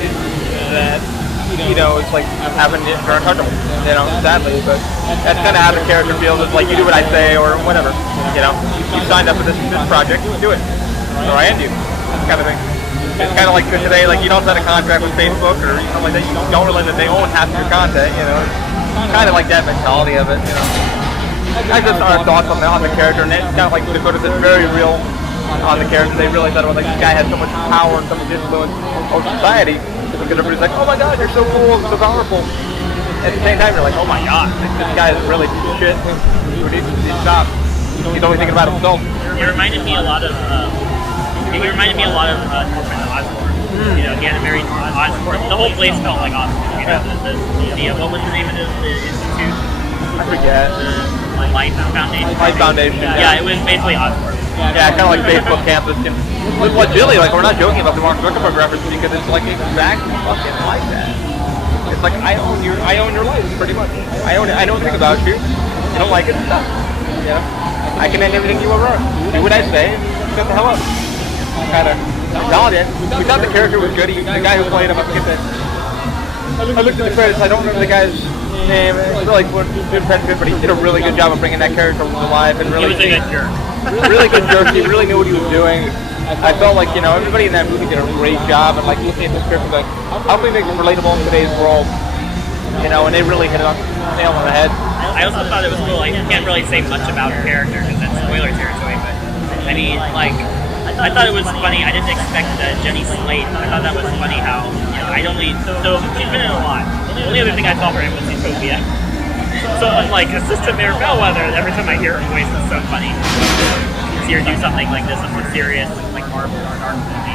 that, it's like having it for untouchable, sadly, but that's kind of how the character feels. It's like, you do what I say or whatever, you signed up for this project, do it, or I end you, kind of thing. It's kind of like today, like, you don't sign a contract with Facebook or something like that, you don't realize that they own half your content, it's kind of like that mentality of it, I just our thoughts on the character, and it's kind of like Dakota said, very real on the character. They really thought it was like, this guy has so much power and so much influence over society, because everybody's like, oh my god, you're so cool, so powerful. At the same time, you're like, oh my god, this guy is really shit. He needs to stop. He's only thinking about himself. It reminded me a lot of Norman Osborn. He had a very Osborn. The whole place felt like Osborn. What was the name of the institute? I forget. The Life Foundation. Life Foundation. Yeah, it was basically Osborn. Yeah, kind of like Facebook campus. Legitimately, like, we're not joking about the Mark Zuckerberg reference, because it's like exactly fucking like that. It's like, I own your life, pretty much. I own it. I know everything about you. You don't like it, stop. I can end everything you ever are. Do what I say. Shut the hell up. Kind of mentality. We thought the character was good. The guy who played him, I forget that. I looked at the credits. I don't remember the guy's name. It's like but he did a really good job of bringing that character to life and really. He was a good jerk. Really good jerk. He really knew what he was doing. I felt like, everybody in that movie did a great job, and like looking at the script, like, how can we make it relatable in today's world? And they really hit it on the nail on the head. I also thought it was cool. Like, you can't really say much about the character because that's spoiler territory. But I mean, like, I thought it was funny. I didn't expect Jenny Slate. I thought that was funny how so she's been in a lot. The only other thing I saw for him was Utopia. So I'm like, Assistant Mayor Bellwether. Every time I hear her voice, it's so funny. See her do something like this, something serious, like Marvel or Dark movie.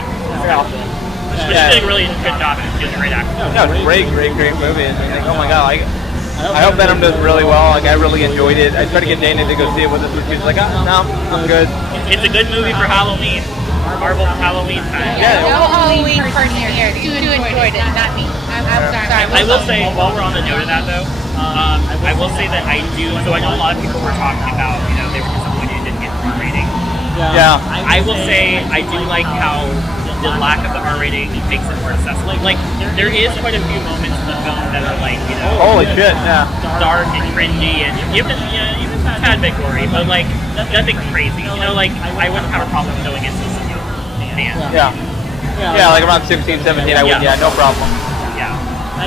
She's doing a really good job, and she's a great actor. Yeah, it's a great movie. And like, oh my god, I hope Venom does really well. Like, I really enjoyed it. I tried to get Dana to go see it with us, but she's like, no, I'm good. It's a good movie for Halloween. Marvel Halloween time. Yeah, no Halloween party here. You enjoyed it, not me. I'm sorry. I will say, while we're on the note of that, though, I will say that I do. So I know a lot of people were talking about, they were disappointed it didn't get the R rating. Yeah. I will say I do like how the lack of the R rating makes it more accessible. Like, there is quite a few moments in the film that are like, holy shit, yeah, dark and cringy and even a tad bit gory, but like nothing crazy. Like, I wouldn't have a problem going into some fans. Yeah, like around 16, 17, I would, no problem. Yeah.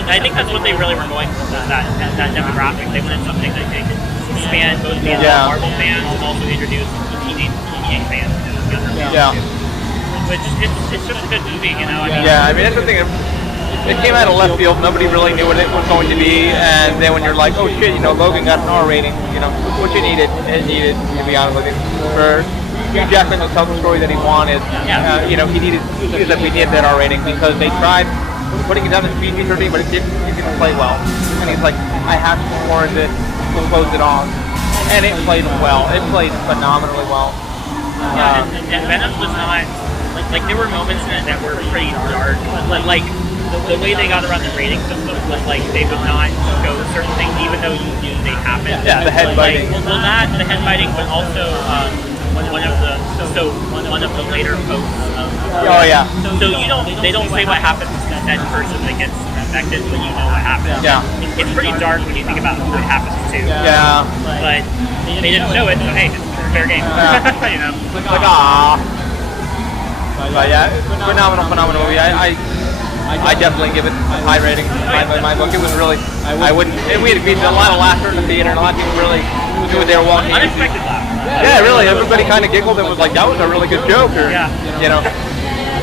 I think that's what they really were going for, that demographic. They wanted something that they could expand both the Marvel fans and also introduce the teenage fans to the other fans. Yeah. Which it's just a good movie, I mean. Yeah, I mean, that's the thing. It came out of left field. Nobody really knew what it was going to be, and then when you're like, oh shit, Logan got an R rating, what you needed, to be honest with you. For Hugh Jackman to tell the story that he wanted, we needed that R rating because they tried putting it down as PG-13, but it didn't play well. And he's like, I have to more of this to close it off. And it played well. It played phenomenally well. And Venom was not, like there were moments in it that were pretty dark, but like the way they got around the rating system was like they would not show certain things even though you knew they happened. Yeah, the head biting. The head biting, but also one of the later posts. Oh yeah. So they don't say what happens to that person that gets infected, but you know what happens. Yeah. It's pretty dark when you think about who it happens to. Yeah. But they didn't show it, so hey, it's fair game. Yeah. You know. Like ah. But yeah, phenomenal movie. I definitely give it a high rating. My book. It was really. I wouldn't. We had a lot of laughter in the theater, and a lot of people really knew what they were walking. Unexpected laugh. Yeah, really. Everybody kind of giggled and was like, "That was a really good joke," or you know.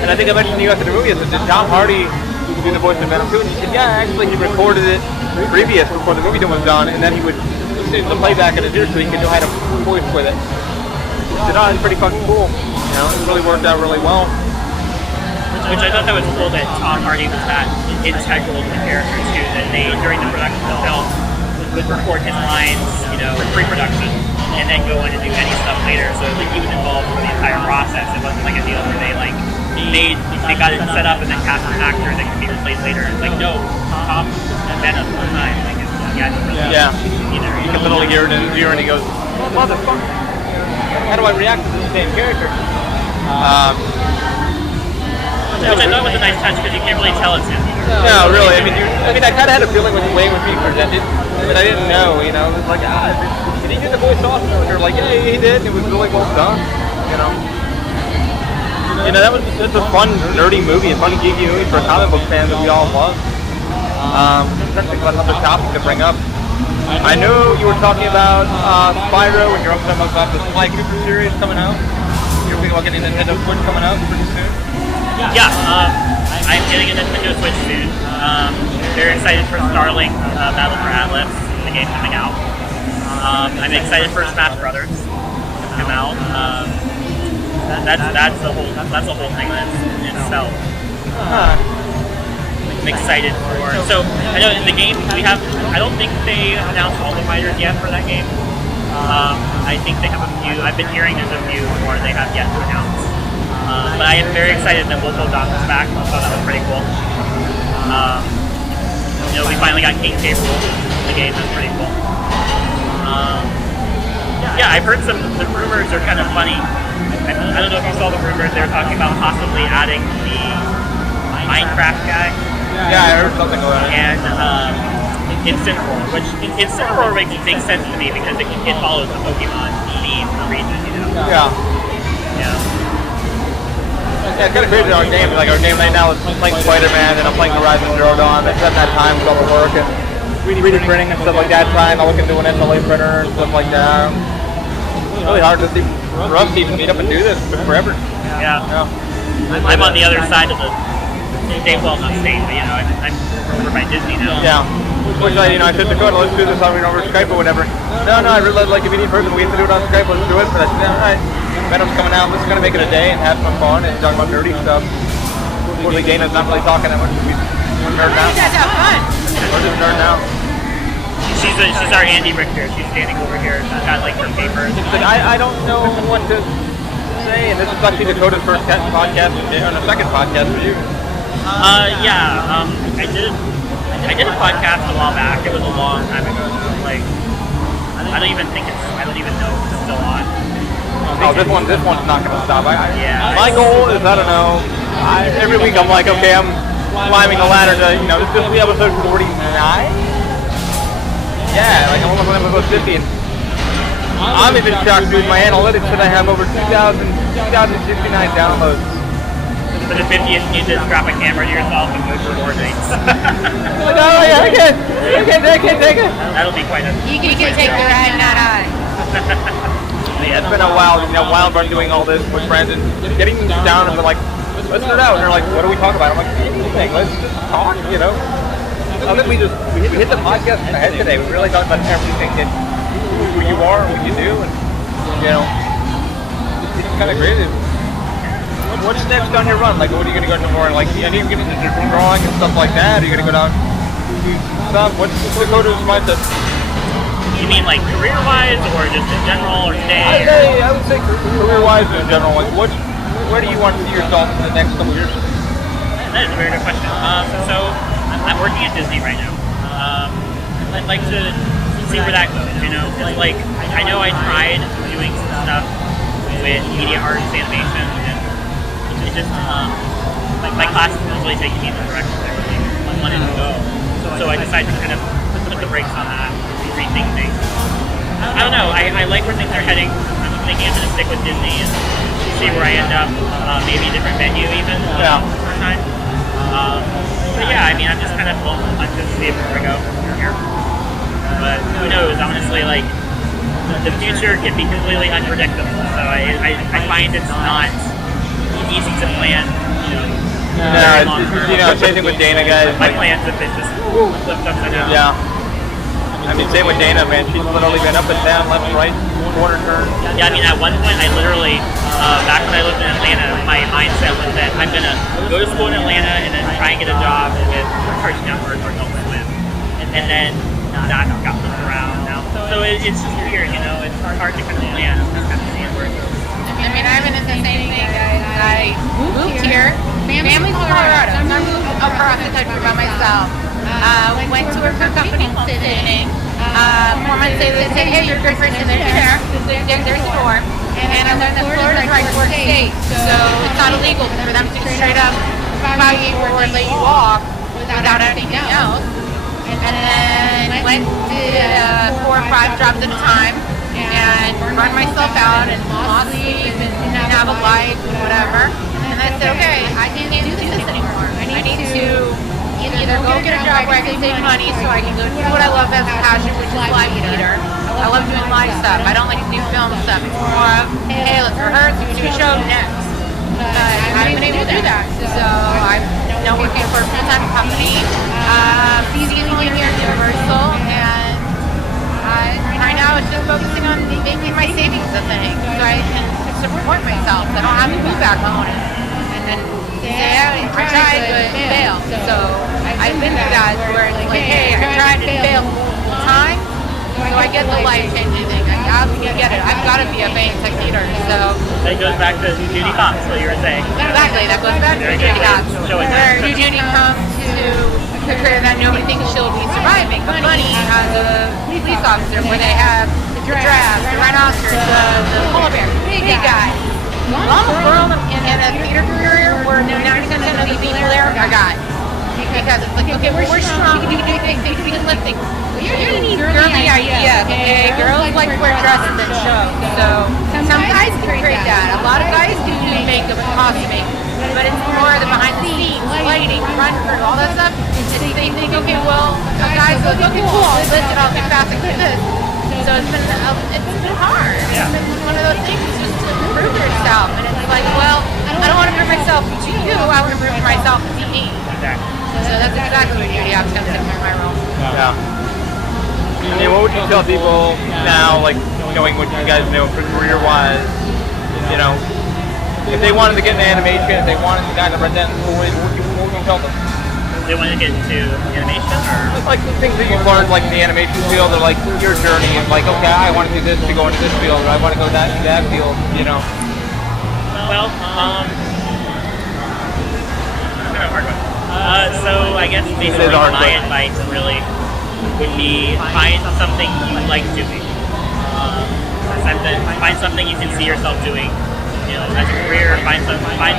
And I think I mentioned to you after the movie is that Tom Hardy, who would do the voice of Venom 2, and he said, yeah, actually he recorded it previous before the movie was done, and then he would listen to the playback in his ear so he could know how to voice with it. He said, oh, it's pretty fucking cool. You know, it really worked out really well. Which I thought that was cool that Tom Hardy was that integral to the character too, that they, during the production of the film, would record his lines, you know, pre-production, and then go in and do any stuff later, so like he was involved for the entire process. It wasn't like a deal where they they got it set up and then cast an actor that can be replaced later. It's like, no, Tom Venom full time. Like, He can literally hear it in his ear and he goes, motherfucker, how do I react to the same character? Which I thought was a nice touch because you can't really tell it's him. No, really. I mean, I kind of had a feeling when the way it was being presented, but I didn't know. You know, it was like, did he do the voice awesome? And you're like, yeah, he did. And it was really well done. You know, that's a fun, nerdy movie, a fun, geeky movie for a comic book fan that we all love. I'm trying to think about another topic to bring up. I know you were talking about Spyro, and you're also talking about the Sly Cooper series coming out. You're thinking about getting a Nintendo Switch coming out pretty soon. Yeah, I'm getting a Nintendo Switch soon. Very excited for Starlink Battle for Atlas, the game coming out. I'm excited for Smash Brothers to come out. That's the whole thing in itself. I'm excited for. So I know in the game I don't think they announced all the fighters yet for that game. I think they have a few. I've been hearing there's a few more they have yet to announce. But I am very excited that Loco Doc is back. I thought that was pretty cool. We finally got King K. Rool in the game. That's pretty cool. I've heard the rumors are kind of funny. I don't know if you saw the rumors. They were talking about possibly adding the Minecraft guy. Yeah, I heard something about it. And Incineroar, which Incineroar makes sense to me because it follows the Pokemon theme reason, you know. Yeah, it's kind of crazy our game. Like our game right now is playing Spider-Man and I'm playing Horizon Zero Dawn. They spend that time with all the work and 3D printing and stuff like that. Trying to look into an SLA printer and stuff like that. It's really hard for us to even meet up and do this forever. Yeah. I'm on the other side of the state. Well, not state, but I'm over by Disney now. Yeah. Which I said, Dakota, let's do this over Skype or whatever. No, I really like if you need person, we have to do it on Skype. Let's do it. But I said, all right. Venom's coming out. Let's gonna make it a day and have some fun and talk about nerdy stuff. Unfortunately, Dana's not really talking that much. We're nerding out. You guys have fun. We're just nerding out. She's our Andy Richter. She's standing over here. She's got like her papers. Like, I don't know what to say, and this is actually Dakota's first podcast, or the second podcast for you. I did a podcast a while back. It was a long time ago. Like, I don't even know if it's still on. Oh, this one's not gonna stop. My goal is, I don't know. Every week I'm like, okay, I'm climbing the ladder to, this will be episode 49. Yeah, like I'm almost on episode 50. And I'm even shocked, dude. My analytics said I have over 2,069 downloads. For the 50th, you just strap a camera to yourself and go for more dates. Like, oh yeah, I can't take it. That'll be quite a. You can take the ride, not I. Yeah, it's been a while, while I'm doing all this with friends and getting down and like, let's nerd out. And they're like, what do we talk about? I'm like, anything. Let's just talk, I think we hit the podcast ahead today. We really talked about everything that who you are, what you do, and it's kind of crazy. What's next on your run? Like, what are you gonna go to more? Like, I need to get into drawing and stuff like that. Are you gonna go down stuff? What's Dakota's mindset? You mean like career-wise, or just in general, or today? I would say career-wise in general. Like, where do you want to see yourself in the next couple years? That is a very good question. So I'm working at Disney right now. I'd like to see where that goes. It's like I know I tried doing some stuff with media arts, animation, and it's just like my class was really taking me in the direction I really wanted to go. So I decided to kind of put the brakes on that, rethink things. I don't know. I like where things are heading. I'm thinking I'm going to stick with Disney and see where I end up. Maybe a different venue even for time. But yeah, I mean, I'm just kind of I'm just see where I go from here. But who knows? Honestly, like the future can be completely unpredictable. So I find it's not easy to plan. Same thing with Dana, guys. My plans have been just flipped upside down. Yeah. I mean, same with Dana, man. She's literally been up and down, left and right, corner turn. Yeah, I mean, at one point, I literally, back when I lived in Atlanta, my mindset was that I'm going to go to school in Atlanta and then try and get a job with Cartoon Network or Adult Swim. And then that got moved around now. So it's just weird, it's hard to kind of plan and kind of see where it goes. I mean, I've been in the same thing, guys. I moved here. Family's Colorado. So I moved across the country by myself. Went to work for a company sitting. 4 months later, they said, hey, you're a good person. There's your form. And I learned that Florida's right to work state. So it's not illegal for them to straight up fire you or let you off without anything else. And then went to 4 or 5 jobs at a time and run myself out and lost sleep and didn't have a life, whatever. And I said, okay, I can't do this anymore. I need to either go get a job where I can save money so I can go do what I love as a passion, which is live theater. I love doing live stuff. I don't like to do film stuff. It's more of, hey, let's rehearse, we do a show next. I haven't been able to do that. So I'm now working for a full-time company, seasonally here at Universal, and right now it's just focusing on making my savings a thing so I can support myself. I don't have to move back home and then say, I tried but failed. So I've been through that where it's like, hey, I tried and failed multiple times, so I get the life-changing thing. I absolutely get it. I've got to be a main tech leader. So that goes back to Judy Cox, what you were saying. Exactly, that goes back to Judy Cox, where Judy comes to a career that nobody thinks she'll be surviving. Bunny as a police officer, where they have the giraffes, the rhinoceros, the polar bear, big guy. All the world in a theater career where 90% of the people there are guys. Because it's like, okay, we're strong, we can do big things, we can lift things. You need girly ideas, okay? Girls like to wear dresses and shows. So some guys can create that. A lot of guys can do makeup and costuming. But it's more the behind the scenes, lighting, run crew, all that stuff. They think, okay, well, a guy's like, okay, cool, I'll lift it, I'll get fast and do this. So it's been hard. It's been one of those things just to prove yourself. And it's like, well, I don't want to prove myself to you, I want to prove myself to me. Exactly. So that's exactly what Judy Cox comes into my role. Yeah. I mean, what would you tell people now, like, knowing what you guys know career-wise, if they wanted to get into animation, if they wanted to kind of represent, what would you tell them? They want to get into animation, or like the things that you've learned, like in the animation field, or like your journey, and like, okay, I want to do this to go into this field, or I want to go that field, Well, so I guess basically my advice really would be find something you like doing. Find something you can see yourself doing. As a career, find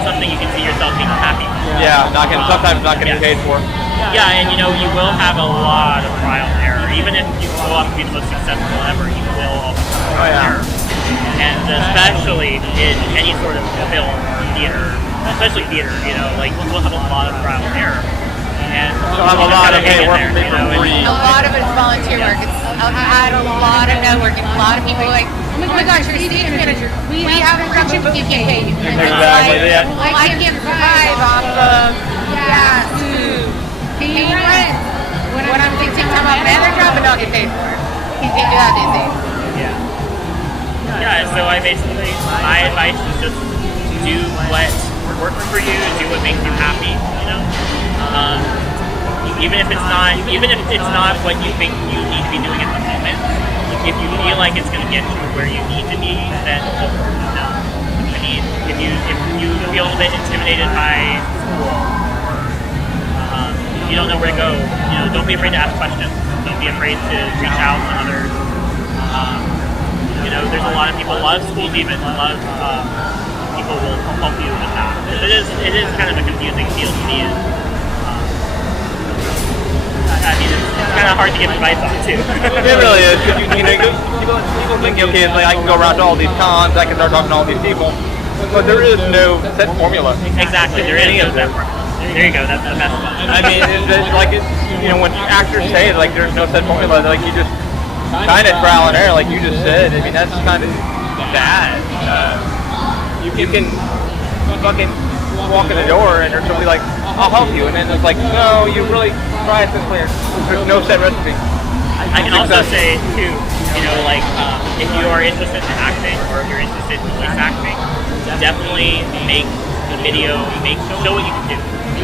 something you can see yourself being happy with. Yeah, sometimes not getting paid for. Yeah, and you will have a lot of trial and error. Even if you go off to be the most successful ever, you will also have trial and error. And especially in any sort of film or theater, especially theater, we'll have a lot of trial and error. And you'll have a lot of, hey, work for me for free. A lot of it's volunteer work. I've had a lot of networking. A lot of people are like, oh my gosh, you're a stage manager. We have a production, but you can't pay you. Exactly, yeah. Well, I can't survive off of gas, food, paying rent. When I'm taking time off my other job, and I'll get paid for it. You can't do that these days. Yeah, so my advice is just do what works for you, do what makes you happy, even if it's not what you think you need to be doing at the moment. If you feel like it's going to get you where you need to be, then no. I mean, if you feel a bit intimidated by school, or you don't know where to go, don't be afraid to ask questions. Don't be afraid to reach out to others. There's a lot lot of people, a lot of schools even, a lot of people will help you with that. It is kind of a confusing field to be in. I mean, it's kind of hard to give advice on too. It really is. People think, okay, like, I can go around to all these cons, I can start talking to all these people, but there is no set formula. Exactly, there is no set formula. There you go, that's the best one. I mean, it's like, when actors say, like, there's no set formula, like, you just kind of trial and error, like you just said. I mean, that's kind of bad. You can fucking walk in the door and there's somebody like, I'll help you, and then it's like, no, you really try it this way. There's no set recipe. I can also say, too, like, if you are interested in acting or if you're interested in voice acting, definitely make a video, show what you can do.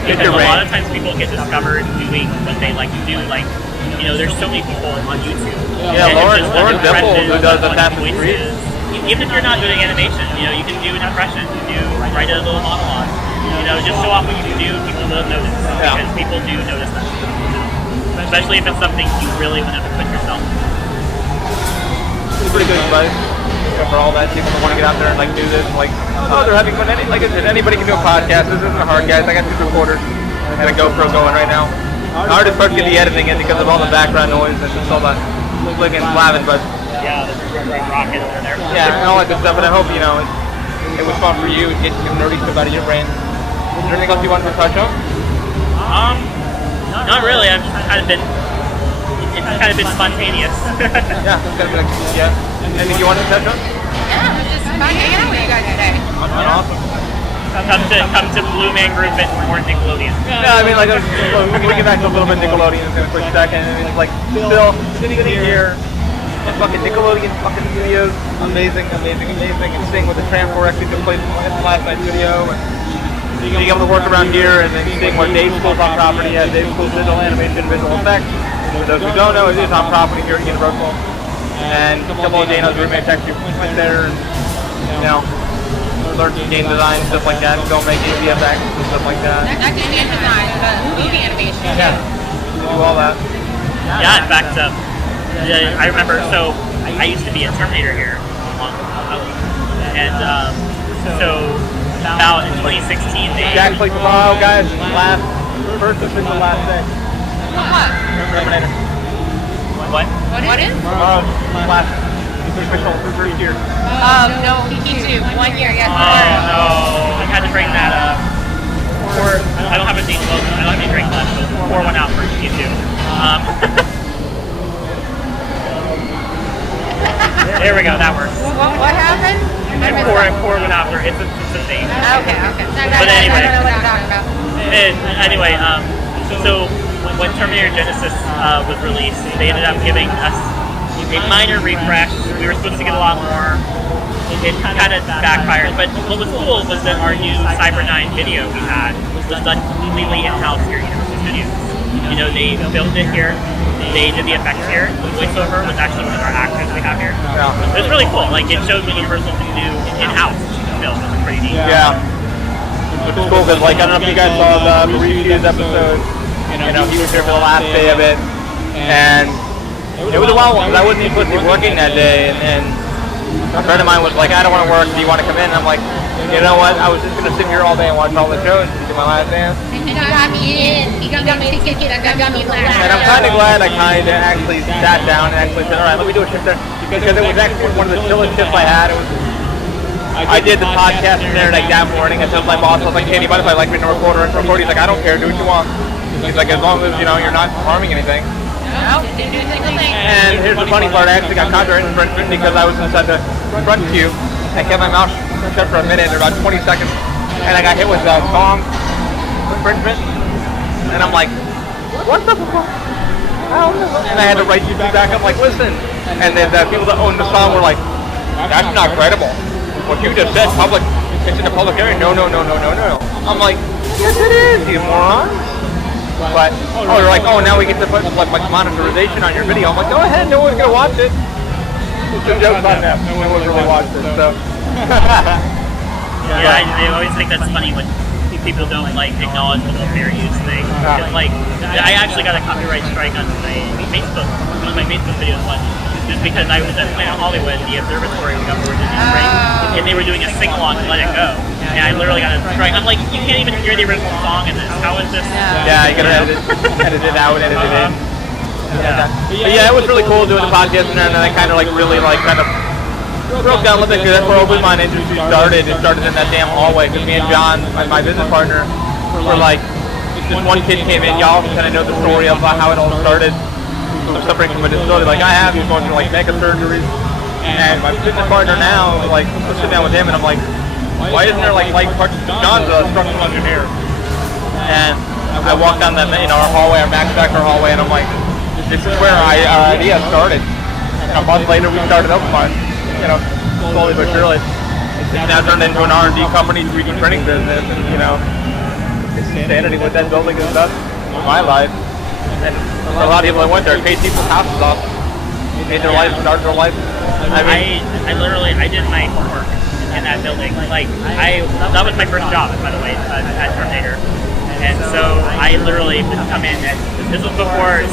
Because a lot of times people get discovered doing what they like to do. Like, there's so many people on YouTube. Yeah, Lauren Dimple, who does Assassin's Creed. Even if you're not doing animation, you can do an impression, write a little monologue. Just show off what you can do. People will notice because people do notice that. Especially if it's something you really want to put yourself in. It's pretty good advice for all that people that want to get out there and like do this. Like, they're having fun. Like I said, anybody can do a podcast. This isn't hard, guys. I got 2 recorders and a GoPro going right now. The hardest part to get the editing in because of all the background noise and just all that clicking and blabbing, but yeah, the rockets are there. Yeah, and all that good stuff. And I hope it was fun for you to get some nerdy stuff out of your brain. Is there anything else you wanted to touch on? Not really. It's kind of been spontaneous. Yeah, it's kind of like, Anything you wanted to touch on? Yeah, it was just fun hanging out with you guys today. Awesome. Come to Blue Man Group and more Nickelodeon. Yeah, I mean, like, we get back to a little bit of Nickelodeon in a quick second. I mean, it's like, still sitting here in fucking Nickelodeon fucking studios, amazing, and seeing what the Transfer actually took place in last night's video, and being able to work around here, and then seeing what Dave School's on property has, Dave School's digital animation, visual effects. For those who don't know, it is on property here at Universal. And a couple of Dana's roommates actually went there and, learned some game design, stuff like that, filmmaking, VFX, and stuff like that. Not just game design, but movie animation. Yeah, do all that. Yeah, in fact, I remember, so I used to be a Terminator here, and so about in 2016, Exactly tomorrow, guys, first official last day. What? Terminator. What? What is? Tomorrow, last official first year. No, he 1 year, yes. Oh no, I had to bring that up. I don't have a date logo, I don't have any drink left, so pour one out for you too. There we go, that works. What happened? And pour one out for it's a thing. Okay. But anyway. I don't know what you're talking about. Anyway, so when Terminator Genesis was released, they ended up giving us a minor refresh. We were supposed to get a lot more. It kind of backfired, but what was cool was that our new Cyber 9 video we had was done completely in-house here at Universal Studios. They filmed it here, they did the effects here. The voiceover was actually one of our actors we have here. Yeah. It was really cool. Like, it showed what Universal can do in-house film. It was pretty neat. Yeah. Which is cool because, like, I don't know if you guys saw the Mauritius episode. He was here for the last day of it, and it was a wild one because I wasn't even supposed to be working that day, and a friend of mine was like, I don't want to work, do you want to come in? And I'm like, you know what, I was just going to sit here all day and watch all the shows and do my last dance. And he got me in. He got me tickets. That got me last. And I'm kind of glad I kind of actually sat down and actually said, all right, let me do a shift there. Because it was actually one of the chillest shifts I had. I did the podcast in there like that morning. I told my boss, I was like, hey, anybody if I like me to record or record? He's like, I don't care, do what you want. He's like, as long as, you're not harming anything. No, didn't do a single thing. And here's the funny part, I actually got copyright infringement because I was inside the front queue. I kept my mouth shut for a minute, or about 20 seconds, and I got hit with a song infringement. And I'm like, what the fuck? I don't know. And I had to write you back up like, listen. And then the people that owned the song were like, that's not credible. What you just said, it's in the public area. No. I'm like, yes it is, you morons. But, they're like, now we get to put like monetization on your video. I'm like, go ahead, no one's going to watch it. It's a joke on them. No one really watched it, so. Yeah, I always think that's funny when people don't, acknowledge the whole fair use thing. Because, I actually got a copyright strike on my Facebook. One of my Facebook videos once. just because I was at Planet Hollywood, the observatory we got over in spring, and they were doing a sing-along to Let It Go. And I literally got a strike. I'm like, you can't even hear the original song in this. How is this? Yeah, you gotta edit it out, edit it in. But yeah, it was really cool doing the podcast, and then I kind of like really like kind of broke down a little bit because that's where Open Mind Industry started. It started in that damn hallway because me and John, my business partner, were like, this one kid came in. Y'all kind of know the story of how it all started. I'm suffering from a disability like I have. He's going through like mega surgeries, and my business partner now, like, I sit down with him, and I'm like, why isn't there like light parts? John's a structural engineer, and I walk down that our hallway, our manufacturer hallway, and I'm like, this is where our idea started. And a month later, we started Open Mind. Slowly but surely, it's now turned into an R&D company, 3D printing business, and it's insanity what that building has done in my life. And for a lot of people that went there, paid people's houses off, made their life, started their life. I did my homework in that building. Like, that was my first job, by the way, at Terminator. And so I literally would come in, and this was before I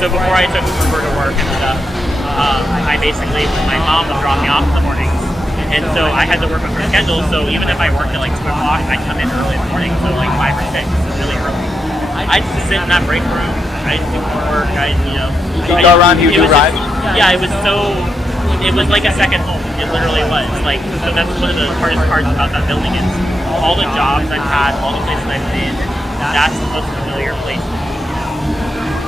took Uber to work and stuff. I basically, my mom would drop me off in the mornings, and so I had to work with her schedule. So even if I worked at like 2 o'clock, I'd come in early in the morning, so like 5 or 6, really early. I'd sit in that break room. I'd do homework. You'd go around, you do rides? Yeah, it was like a second home. It literally was. Like, so that's one of the hardest parts about that building is all the jobs I've had, all the places I've been. That's the most familiar place.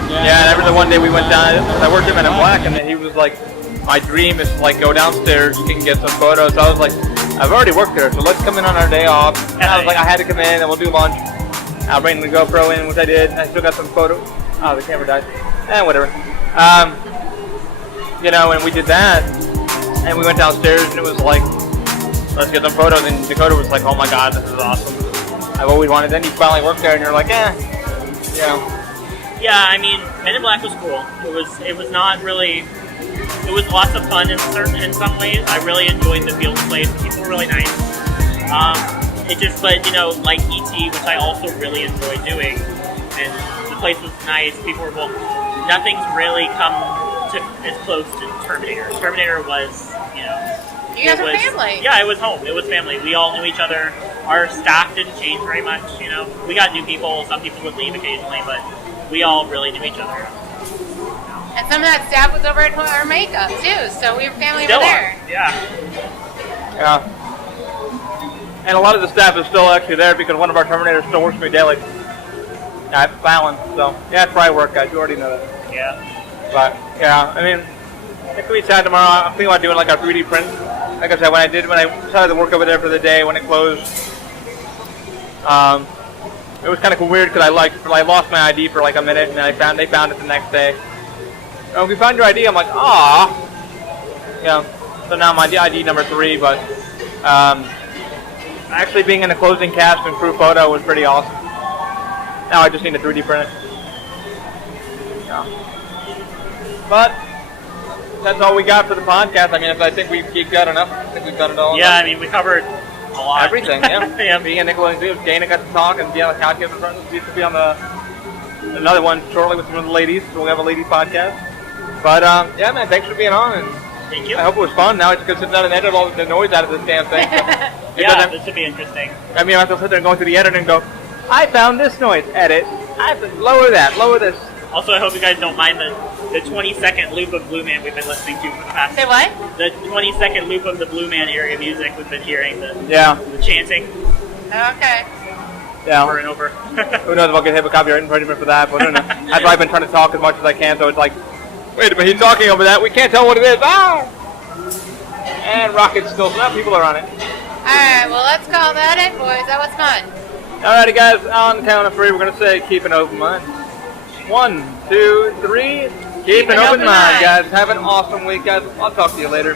Yeah, and I remember the one day we went down, I worked with him in Black, and then he was like, my dream is to like go downstairs, you can get some photos. So I was like, I've already worked there, so let's come in on our day off. And I was like, I had to come in, and we'll do lunch. I'll bring the GoPro in, which I did, and I still got some photos. Oh, the camera died. Whatever. And we did that, and we went downstairs, and it was like, let's get some photos, and Dakota was like, oh my god, this is awesome. I've always wanted. Then you finally work there, and you're like, Yeah, I mean, Men in Black was cool. It was not really. It was lots of fun in some ways. I really enjoyed the field of place. The people were really nice. Like E.T., which I also really enjoyed doing, and the place was nice. People were both. Nothing's really come to as close to Terminator. Terminator was, You guys were family. Yeah, it was home. It was family. We all knew each other. Our staff didn't change very much, We got new people. Some people would leave occasionally, but we all really knew each other. And some of that staff was over at our makeup, too, so we were family Still over there. Yeah. And a lot of the staff is still actually there because one of our Terminators still works for me daily. Yeah, it's Fallon, so yeah, it's probably work, guys. You already know that. Yeah. But yeah, I mean, it could be sad tomorrow. I'm thinking about doing like a 3D print. Like I said, when I decided to work over there for the day when it closed, it was kind of weird because I lost my ID for like a minute, and then they found it the next day. Oh, we found your ID. I'm like, ah. So now my ID number 3, but actually being in the closing cast and crew photo was pretty awesome. Now I just need to 3D print it. Yeah. But that's all we got for the podcast. I mean, I think we've geeked out enough. I think we've done it all. Yeah, I mean, we covered a lot. Everything, yeah. Being a Nickelodeon Studios, Dana got to talk and be on the couch in front of us. Used to be on another one shortly with some of the ladies, so we'll have a ladies podcast. But yeah, man, thanks for being on. And thank you. I hope it was fun. Now I just go sit down and edit all the noise out of this damn thing. So yeah, this should be interesting. I mean, I have to sit there and go through the editor and go, I found this noise. Edit. I have to lower that. Lower this. Also, I hope you guys don't mind the 20-second loop of Blue Man we've been listening to for the past. Say what? The 20-second loop of the Blue Man area music we've been hearing. The chanting. Okay. Yeah. Over and over. Who knows if I'll get hit with copyright infringement for that? But I don't know. I've probably been trying to talk as much as I can, so it's like, wait a minute, he's talking over that. We can't tell what it is. Ah! And Rocket's still. So people are on it. Alright, well, let's call that it, boys. That was fun. Alrighty, guys. On the count of 3, we're going to say keep an open mind. 1, 2, 3. Keep an open mind, guys. Have an awesome week, guys. I'll talk to you later.